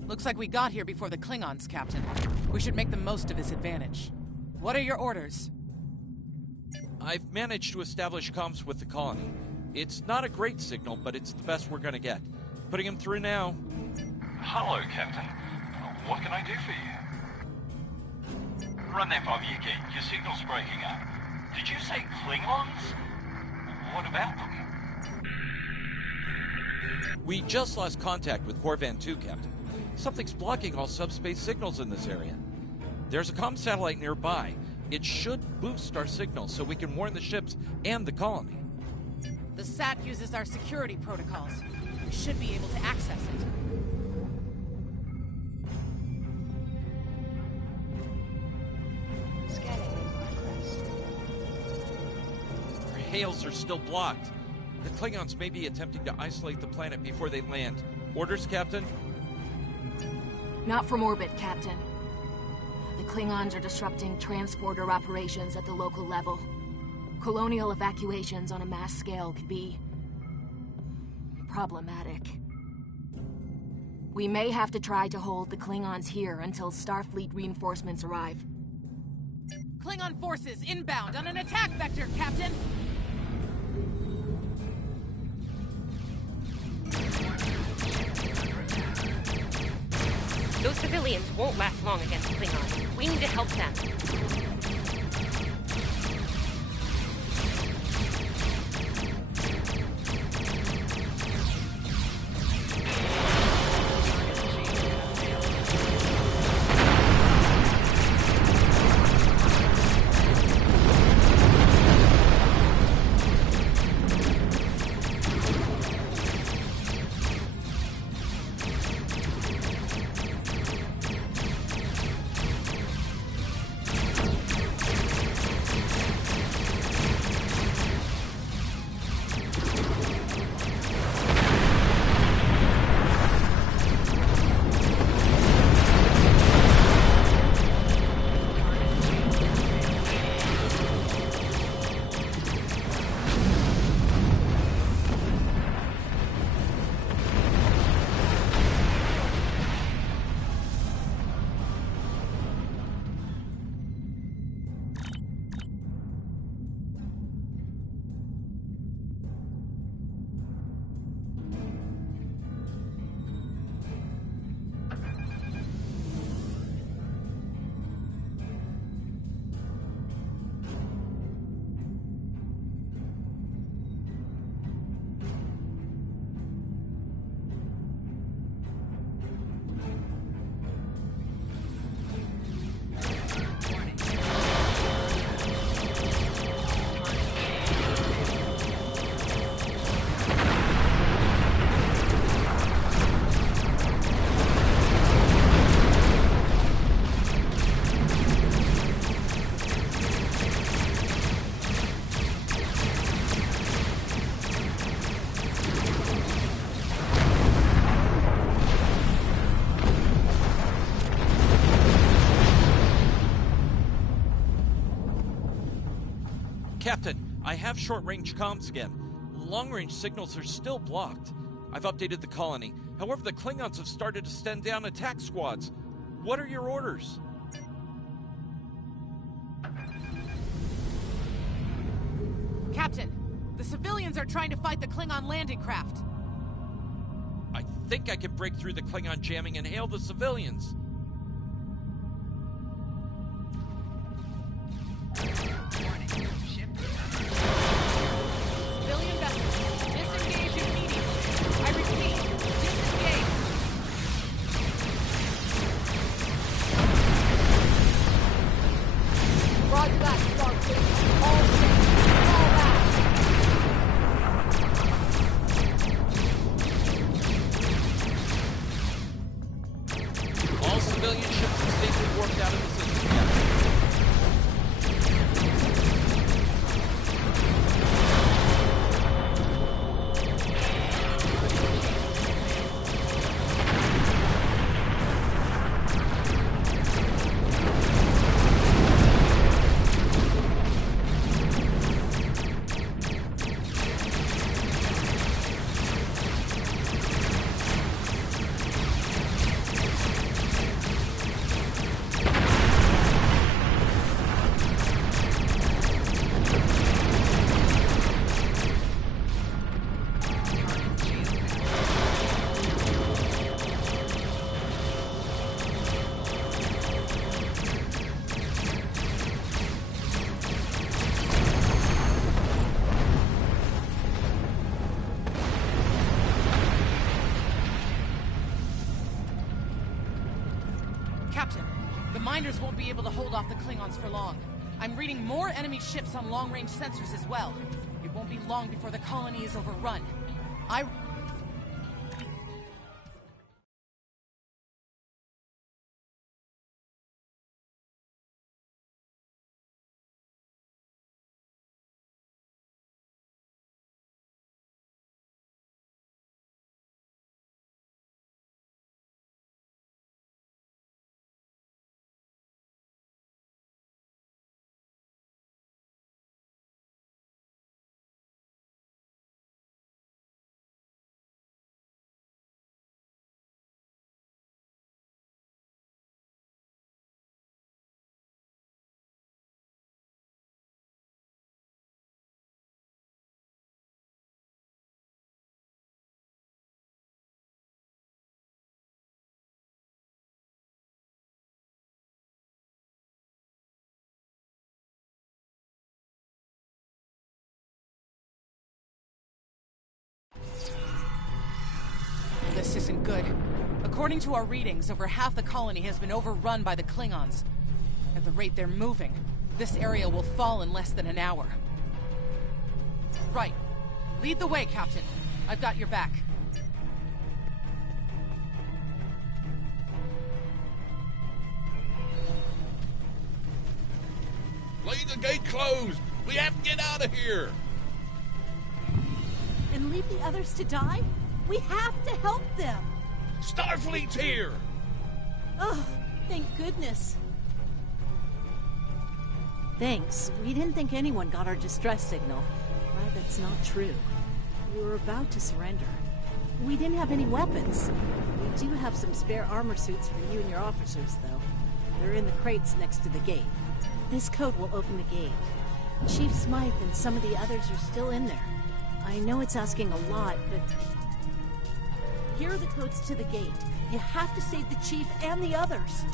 Looks like we got here before the Klingons, Captain. We should make the most of this advantage. What are your orders? I've managed to establish comms with the colony. It's not a great signal, but it's the best we're gonna get. Putting him through now. Hello, Captain. What can I do for you? Run that by me again. Your signal's breaking up. Did you say Klingons? What about them? We just lost contact with Korvan 2, Captain. Something's blocking all subspace signals in this area. There's a comm satellite nearby. It should boost our signal so we can warn the ships and the colony. The SAT uses our security protocols. We should be able to access it. Our hails are still blocked. The Klingons may be attempting to isolate the planet before they land. Orders, Captain? Not from orbit, Captain. The Klingons are disrupting transporter operations at the local level. Colonial evacuations on a mass scale could be problematic. We may have to try to hold the Klingons here until Starfleet reinforcements arrive. Klingon forces inbound on an attack vector, Captain! Those civilians won't last long against Klingons. We need to help them. Captain, I have short-range comms again. Long-range signals are still blocked. I've updated the colony. However, the Klingons have started to send down attack squads. What are your orders? Captain, the civilians are trying to fight the Klingon landing craft. I think I can break through the Klingon jamming and hail the civilians. Civilian vessels, disengage immediately. I repeat, disengage. Roger that, Starfleet. All ships, fall back. All civilian ships have safely warped out of the system, Captain. Captain, the miners won't be able to hold off the Klingons for long. I'm reading more enemy ships on long-range sensors as well. It won't be long before the colony is overrun. This isn't good. According to our readings, over half the colony has been overrun by the Klingons. At the rate they're moving, this area will fall in less than an hour. Right. Lead the way, Captain. I've got your back. Leave the gate closed! We have to get out of here! And leave the others to die? We have to help them! Starfleet's here! Oh, thank goodness. Thanks. We didn't think anyone got our distress signal. But that's not true. We were about to surrender. We didn't have any weapons. We do have some spare armor suits for you and your officers, though. They're in the crates next to the gate. This code will open the gate. Chief Smythe and some of the others are still in there. I know it's asking a lot, but... Here are the codes to the gate. You have to save the Chief and the others.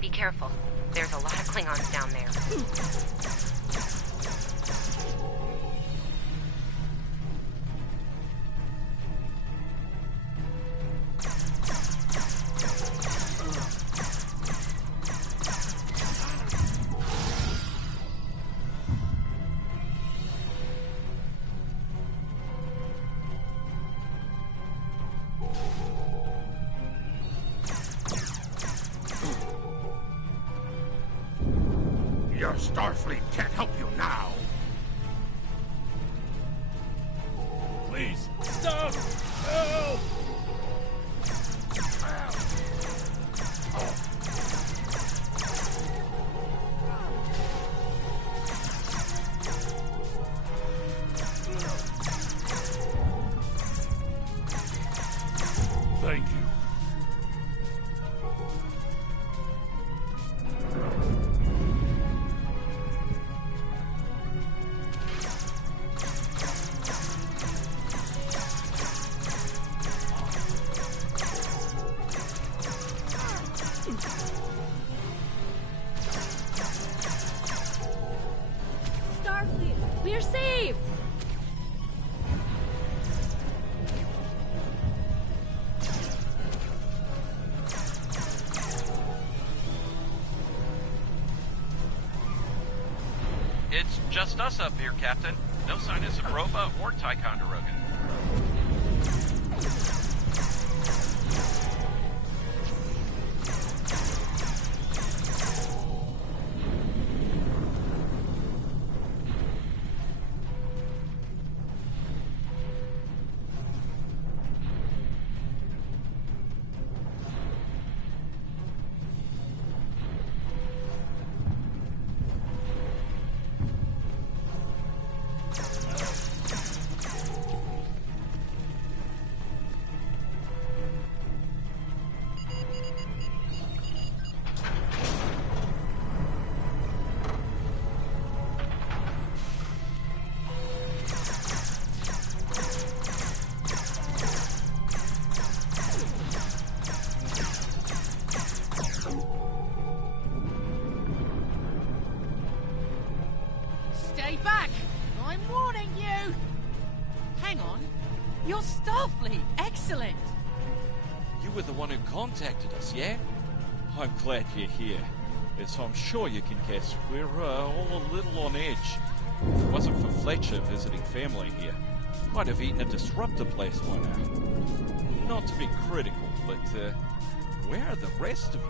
be careful. There's a lot of Klingons down there. Your Starfleet can't help you now. Please, stop! Help! Thank you. Starfleet, we're saved! It's just us up here, Captain. No sign of Sabrova or Ticonderoga. Stay back! I'm warning you! Hang on. You're Starfleet! Excellent! You were the one who contacted us, yeah? I'm glad you're here. As I'm sure you can guess, we're all a little on edge. If it wasn't for Fletcher visiting family here, I'd have eaten a disruptor place by now. Not to be critical, but where are the rest of you?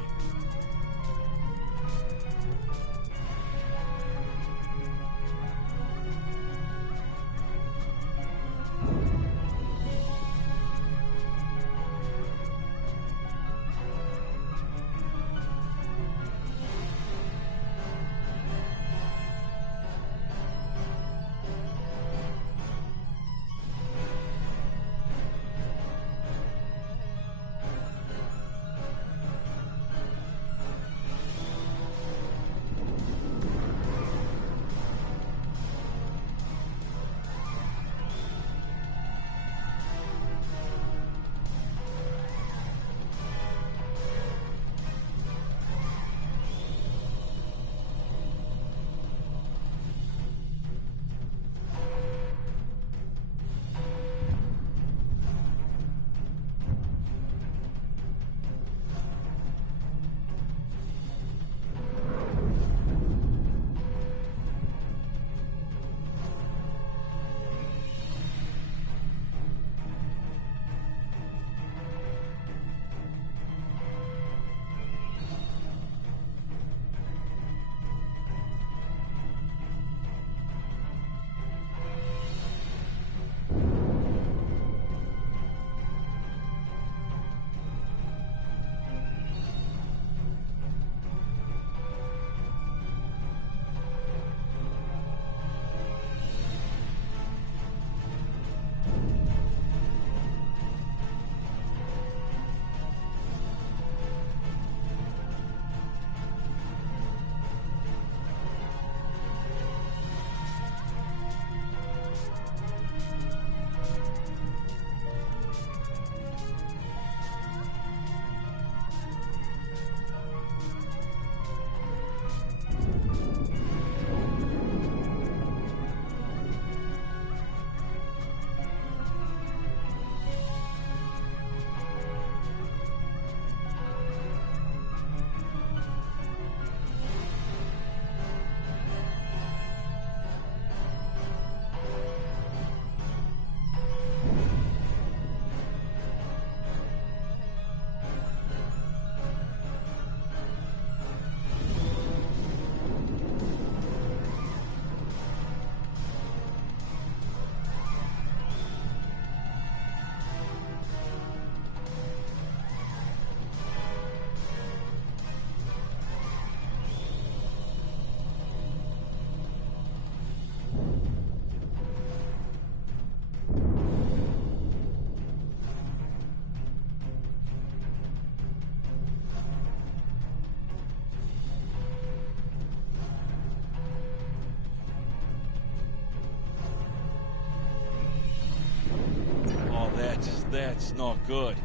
That's not good.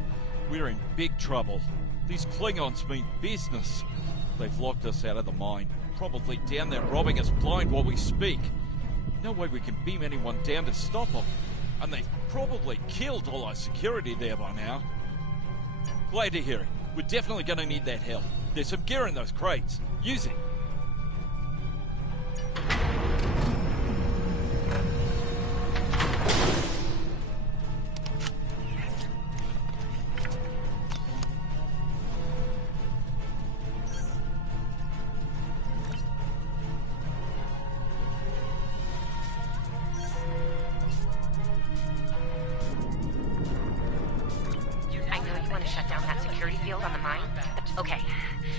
We're in big trouble. These Klingons mean business. They've locked us out of the mine. Probably down there robbing us blind while we speak. No way we can beam anyone down to stop them. And they've probably killed all our security there by now. Glad to hear it. We're definitely going to need that help. There's some gear in those crates. Use it. Okay,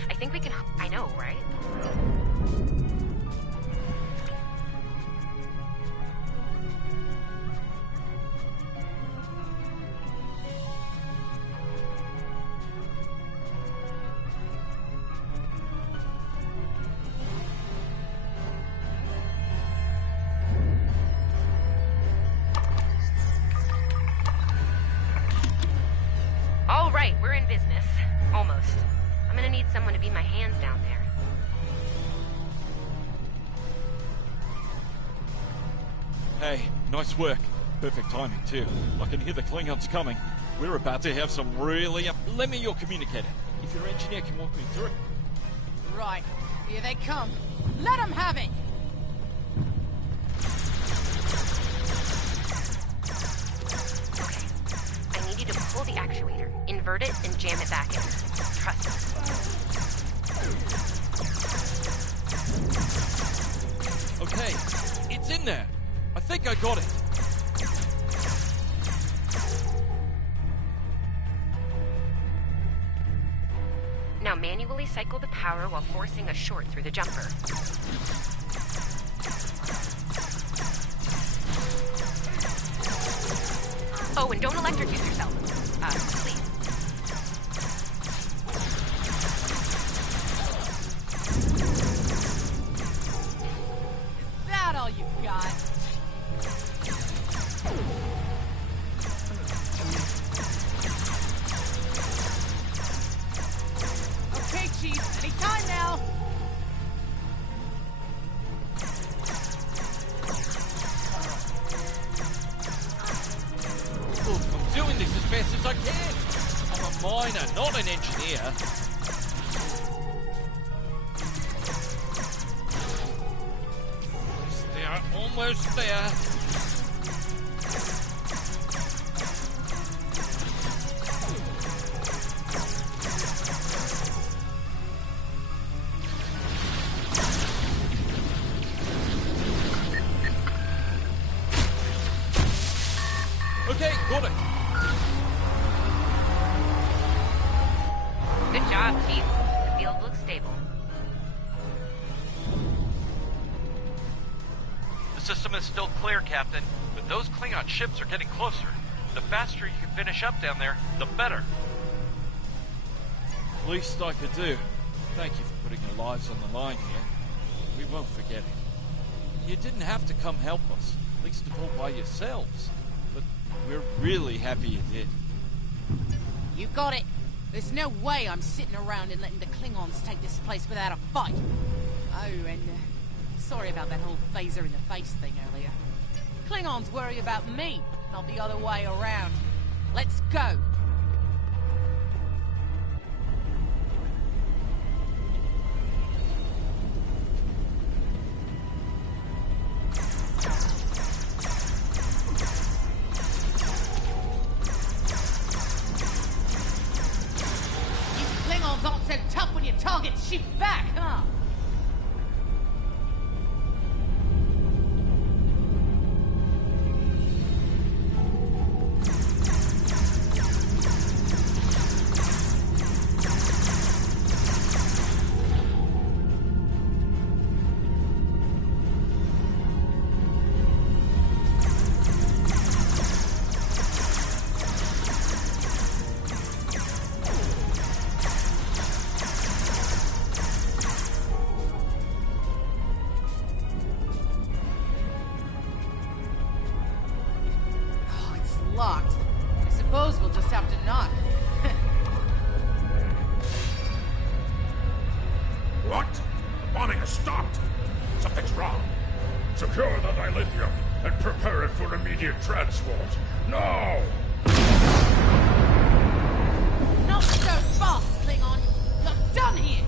I think we can... I know, right? All right, we're in business. Almost. I'm gonna need someone to be my hands down there. Hey, nice work. Perfect timing, too. I can hear the Klingons coming. We're about to have some really... Let me your communicator. If your engineer can walk me through. Right. Here they come. Let them have it! Okay. I need you to pull the actuator, invert it, and jam it back in. Trust me. Okay, it's in there. I think I got it. Now manually cycle the power while forcing a short through the jumper. Oh, and don't electrocute yourself. Please. Is that all you got? Okay, Chief. Anytime now. Look, I'm doing this as fast as I can. I'm a miner, not an engineer. Almost there. Okay, got it. Good job, Chief. The field looks stable. The system is still clear, Captain, but those Klingon ships are getting closer. The faster you can finish up down there, the better. Least I could do. Thank you for putting your lives on the line here. We won't forget it. You didn't have to come help us, least of all by yourselves. But we're really happy you did. You got it. There's no way I'm sitting around and letting the Klingons take this place without a fight. Oh, and sorry about that whole phaser in the face thing earlier. Klingons worry about me, not the other way around. Let's go. You Klingons aren't so tough when your targets shoot back, huh? What? The bombing has stopped. Something's wrong. Secure the dilithium and prepare it for immediate transport. Now! Not so fast, Klingon! You're done here!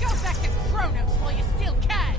Go back to Kronos while you still can!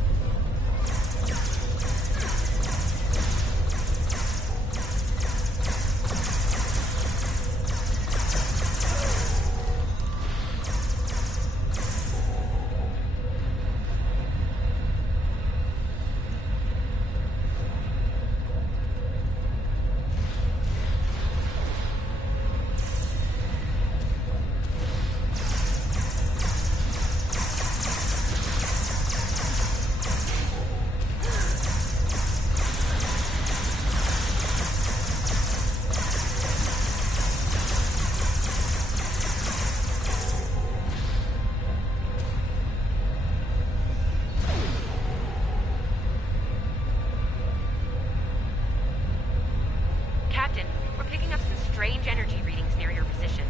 Captain, we're picking up some strange energy readings near your position.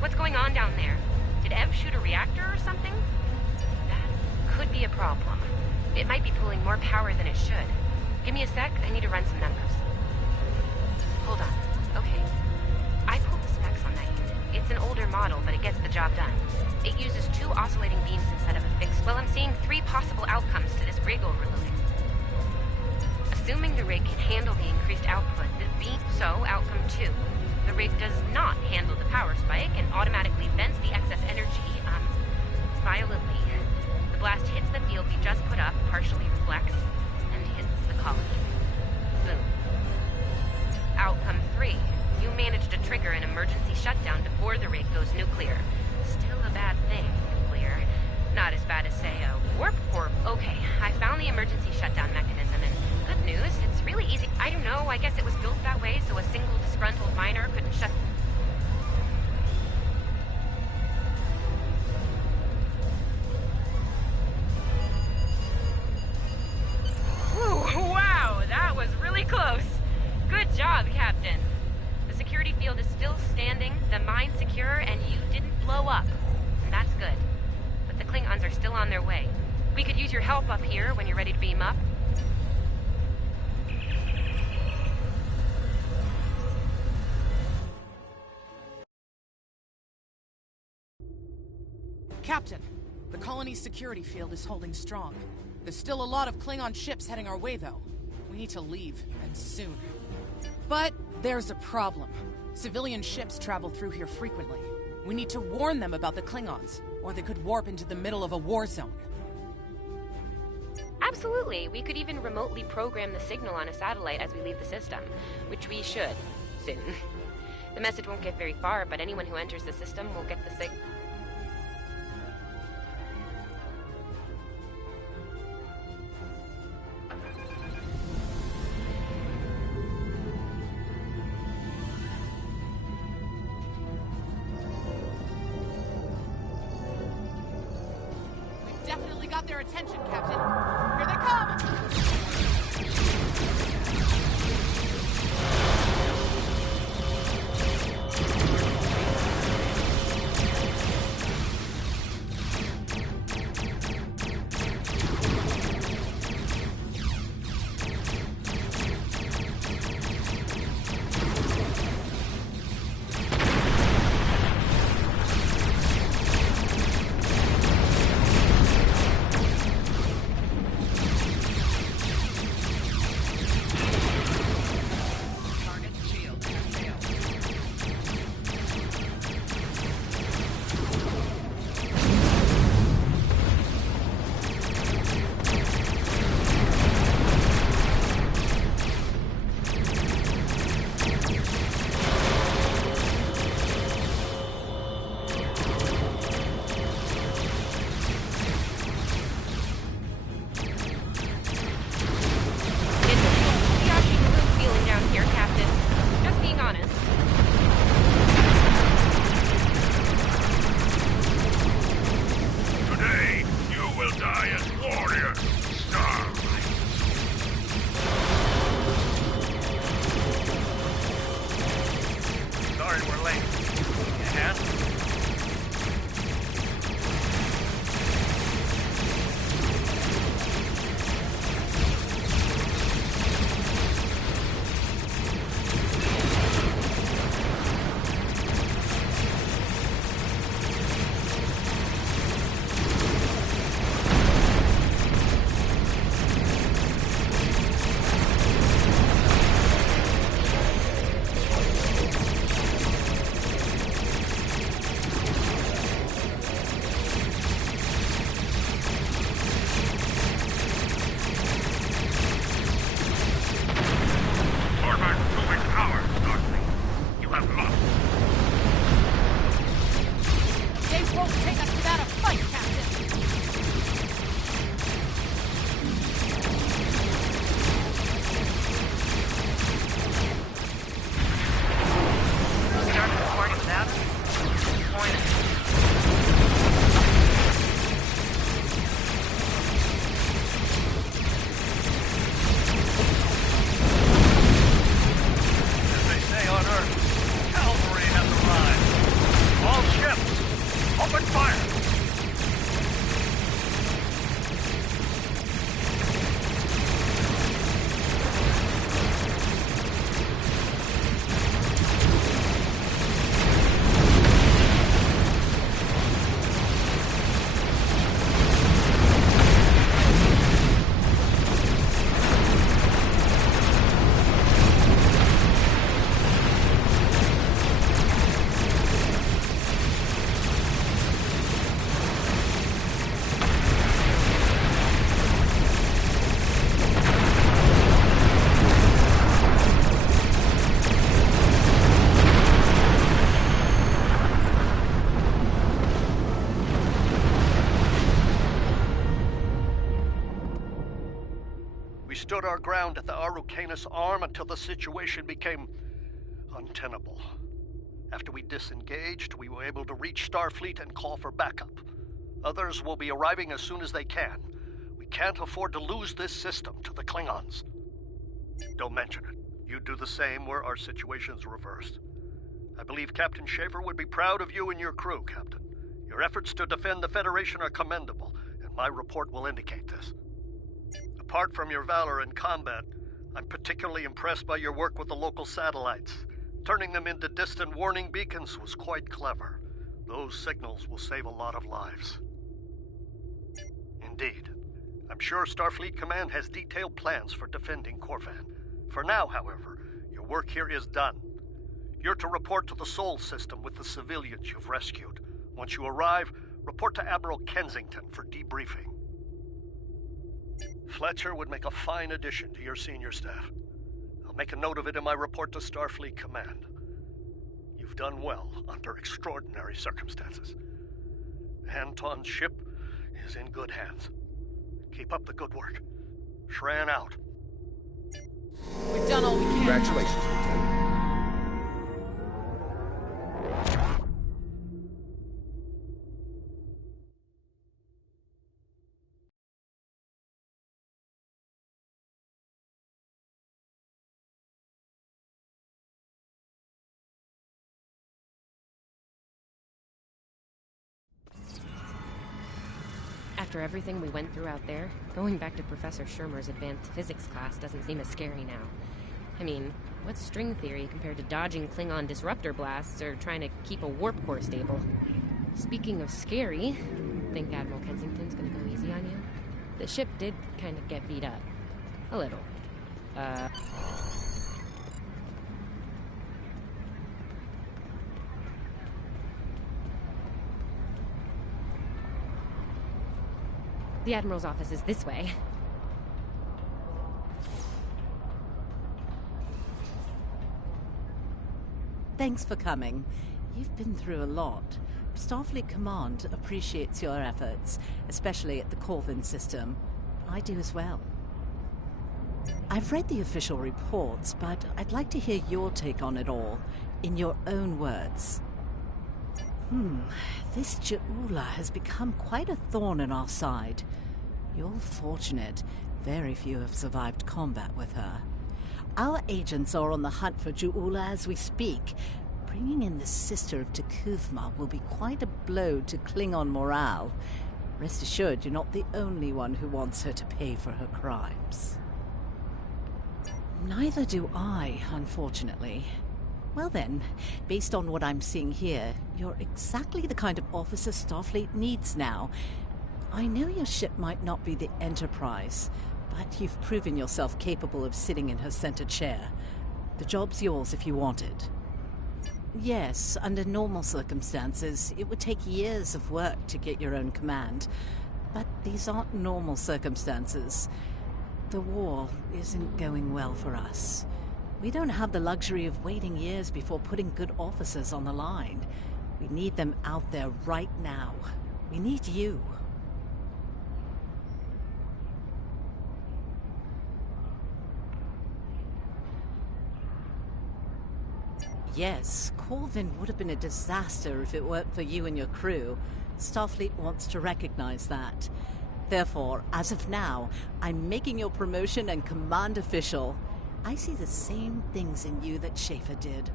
What's going on down there? Did Ev shoot a reactor or something? That could be a problem. It might be pulling more power than it should. Give me a sec, I need to run some numbers. Hold on. Okay. I pulled the specs on that unit. It's an older model, but it gets the job done. It uses 2 oscillating beams instead of a fixed. Well, I'm seeing 3 possible outcomes to this rig overloading. Assuming the rig can handle the increased output, the beam. So, outcome 2. The rig does not handle the power spike and automatically vents the excess energy, violently. The blast hits the field we just put up, partially reflects, and hits the colony. Boom. Outcome 3. You managed to trigger an emergency shutdown before the rig goes nuclear. Still a bad thing, nuclear. Not as bad as, say, a warp core. Okay, I found the emergency shutdown mechanism, and good news, it's really easy. I don't know, I guess it was built that way so a single disgruntled miner couldn't shut... Ooh, wow, that was really close. Good job, Captain. The security field is still standing, the mine's secure, and you didn't blow up. And that's good. But the Klingons are still on their way. We could use your help up here when you're ready to beam up. Captain, the colony's security field is holding strong. There's still a lot of Klingon ships heading our way, though. We need to leave, and soon. But there's a problem. Civilian ships travel through here frequently. We need to warn them about the Klingons, or they could warp into the middle of a war zone. Absolutely. We could even remotely program the signal on a satellite as we leave the system, which we should, soon. The message won't get very far, but anyone who enters the system will get the signal. Definitely got their attention, Captain. Here they come! stood our ground at the Araucanus Arm until the situation became untenable. After we disengaged, we were able to reach Starfleet and call for backup. Others will be arriving as soon as they can. We can't afford to lose this system to the Klingons. Don't mention it. You do the same where our situation's reversed. I believe Captain Schaefer would be proud of you and your crew, Captain. Your efforts to defend the Federation are commendable, and my report will indicate this. Apart from your valor in combat, I'm particularly impressed by your work with the local satellites. Turning them into distant warning beacons was quite clever. Those signals will save a lot of lives. Indeed. I'm sure Starfleet Command has detailed plans for defending Corvan. For now, however, your work here is done. You're to report to the Sol system with the civilians you've rescued. Once you arrive, report to Admiral Kensington for debriefing. Fletcher would make a fine addition to your senior staff. I'll make a note of it in my report to Starfleet Command. You've done well under extraordinary circumstances. Anton's ship is in good hands. Keep up the good work. Shran out. We've done all we can. Congratulations, Lieutenant. After everything we went through out there, going back to Professor Shermer's advanced physics class doesn't seem as scary now. I mean, what's string theory compared to dodging Klingon disruptor blasts or trying to keep a warp core stable? Speaking of scary, think Admiral Kensington's gonna go easy on you? The ship did kind of get beat up. A little. The Admiral's office is this way. Thanks for coming. You've been through a lot. Starfleet Command appreciates your efforts, especially at the Corvan system. I do as well. I've read the official reports, but I'd like to hear your take on it all, in your own words. This Ju'ula has become quite a thorn in our side. You're fortunate. Very few have survived combat with her. Our agents are on the hunt for Ju'ula as we speak. Bringing in the sister of T'Kuvma will be quite a blow to Klingon morale. Rest assured, you're not the only one who wants her to pay for her crimes. Neither do I, unfortunately. Well then, based on what I'm seeing here, you're exactly the kind of officer Starfleet needs now. I know your ship might not be the Enterprise, but you've proven yourself capable of sitting in her center chair. The job's yours if you want it. Yes, under normal circumstances, it would take years of work to get your own command. But these aren't normal circumstances. The war isn't going well for us. We don't have the luxury of waiting years before putting good officers on the line. We need them out there right now. We need you. Yes, Corvan would have been a disaster if it weren't for you and your crew. Starfleet wants to recognize that. Therefore, as of now, I'm making your promotion and command official. I see the same things in you that Schaefer did.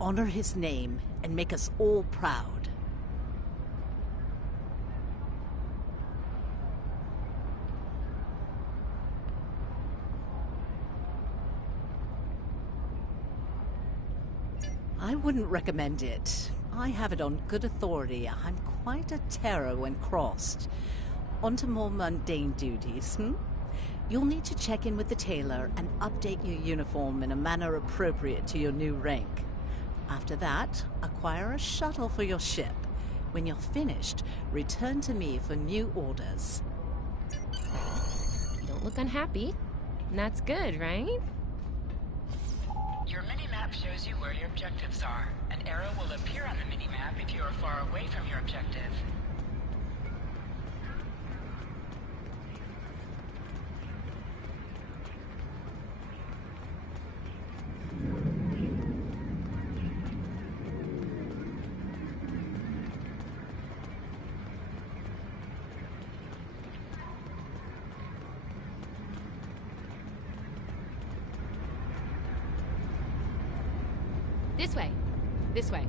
Honor his name and make us all proud. I wouldn't recommend it. I have it on good authority. I'm quite a terror when crossed. On to more mundane duties, You'll need to check in with the tailor and update your uniform in a manner appropriate to your new rank. After that, acquire a shuttle for your ship. When you're finished, return to me for new orders. You don't look unhappy. And that's good, right? Your mini-map shows you where your objectives are. An arrow will appear on the mini-map if you are far away from your objective. This way. This way.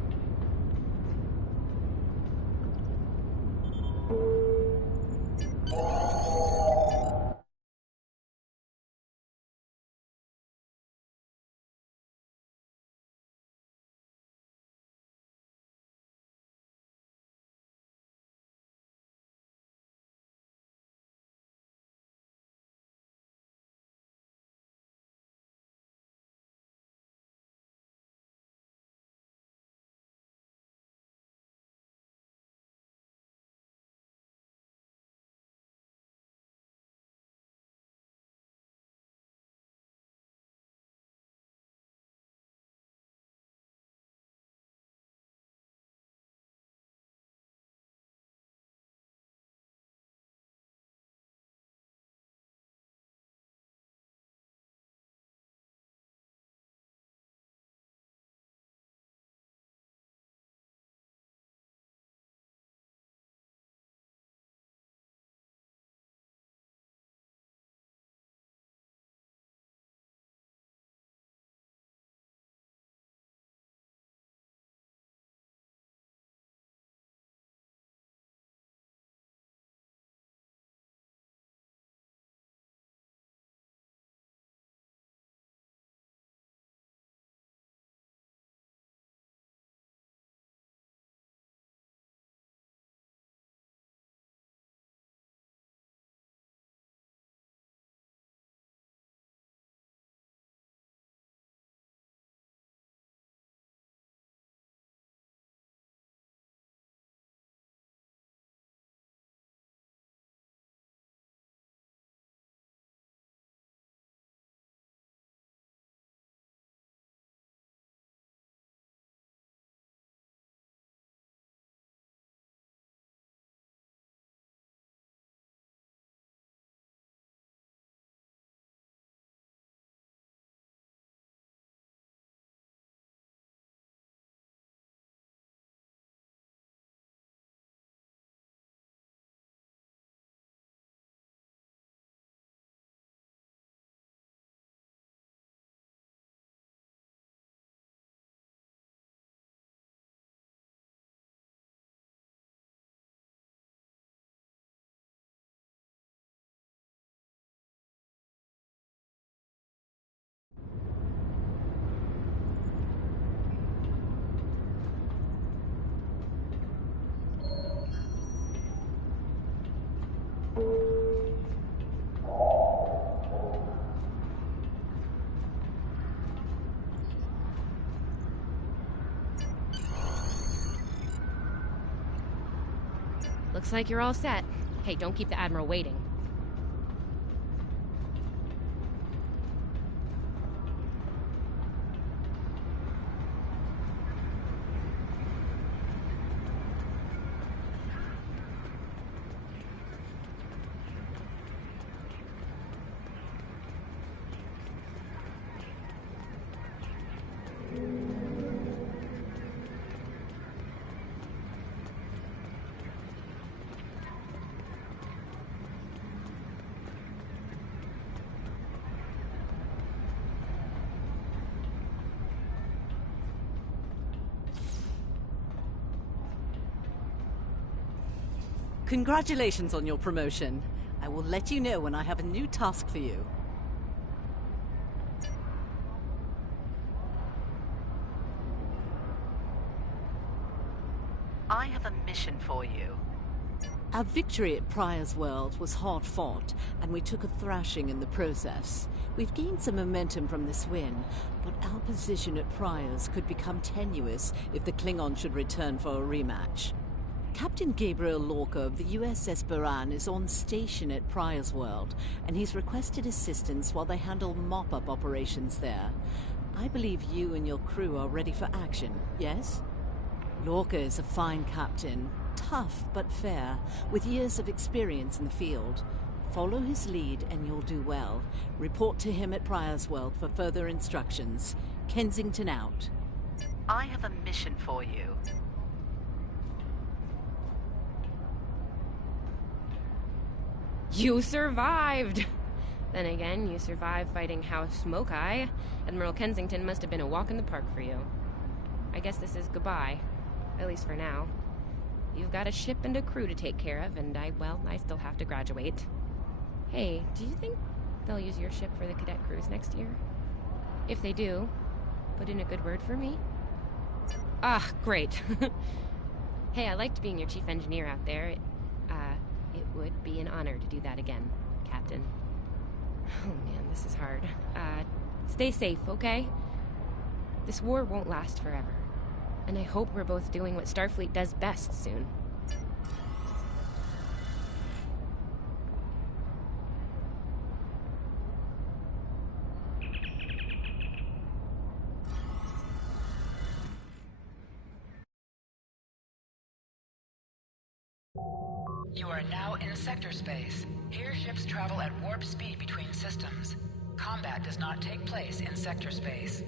Looks like you're all set. Hey, don't keep the Admiral waiting. Congratulations on your promotion. I will let you know when I have a new task for you. I have a mission for you. Our victory at Prior's World was hard fought, and we took a thrashing in the process. We've gained some momentum from this win, but our position at Prior's could become tenuous if the Klingon should return for a rematch. Captain Gabriel Lorca of the USS Buran is on station at Prior's World, and he's requested assistance while they handle mop-up operations there. I believe you and your crew are ready for action, yes? Lorca is a fine captain, tough but fair, with years of experience in the field. Follow his lead and you'll do well. Report to him at Prior's World for further instructions. Kensington out. I have a mission for you. You survived! Then again, you survived fighting House Smoke-Eye. Admiral Kensington must have been a walk in the park for you. I guess this is goodbye. At least for now. You've got a ship and a crew to take care of, and I still have to graduate. Hey, do you think they'll use your ship for the cadet cruise next year? If they do, put in a good word for me? Ah, great. Hey, I liked being your chief engineer out there. It would be an honor to do that again, Captain. Oh man, this is hard. Stay safe, okay? This war won't last forever. And I hope we're both doing what Starfleet does best soon. You are now in sector space. Here ships travel at warp speed between systems. Combat does not take place in sector space.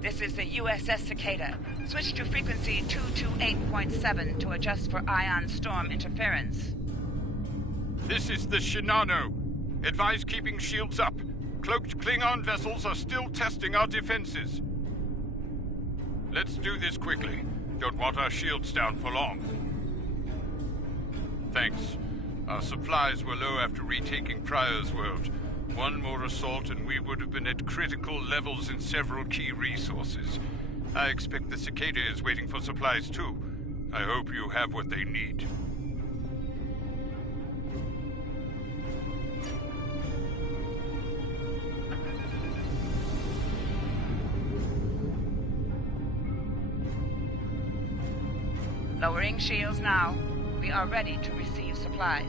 This is the USS Cicada. Switch to frequency 228.7 to adjust for ion storm interference. This is the Shinano. Advise keeping shields up. Cloaked Klingon vessels are still testing our defenses. Let's do this quickly. Don't want our shields down for long. Thanks. Our supplies were low after retaking Pryor's world. One more assault and we would have been at critical levels in several key resources. I expect the Cicada is waiting for supplies too. I hope you have what they need. Lowering shields now. We are ready to receive supplies.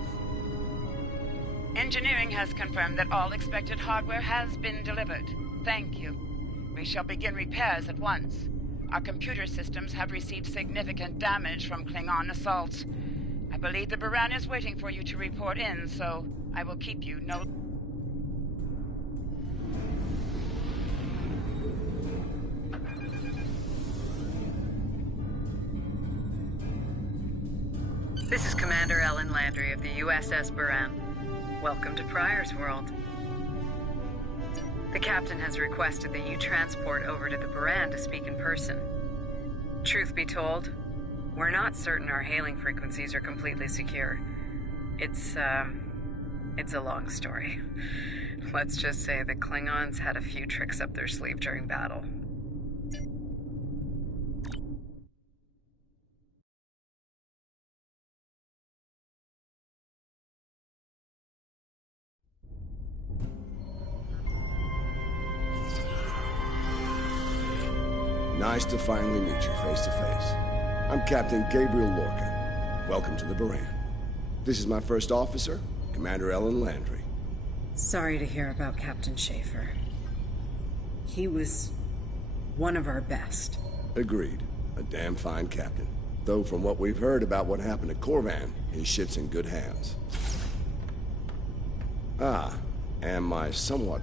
Engineering has confirmed that all expected hardware has been delivered. Thank you. We shall begin repairs at once. Our computer systems have received significant damage from Klingon assaults. I believe the Baran is waiting for you to report in, so I will keep you no... This is Commander Ellen Landry of the USS Baran. Welcome to Pryor's world. The captain has requested that you transport over to the Baran to speak in person. Truth be told, we're not certain our hailing frequencies are completely secure. It's a long story. Let's just say the Klingons had a few tricks up their sleeve during battle. Nice to finally meet you face to face. I'm Captain Gabriel Lorca. Welcome to the Baran. This is my first officer, Commander Ellen Landry. Sorry to hear about Captain Schaefer. He was one of our best. Agreed. A damn fine captain. Though from what we've heard about what happened at Korvan, his ship's in good hands. Ah, and my somewhat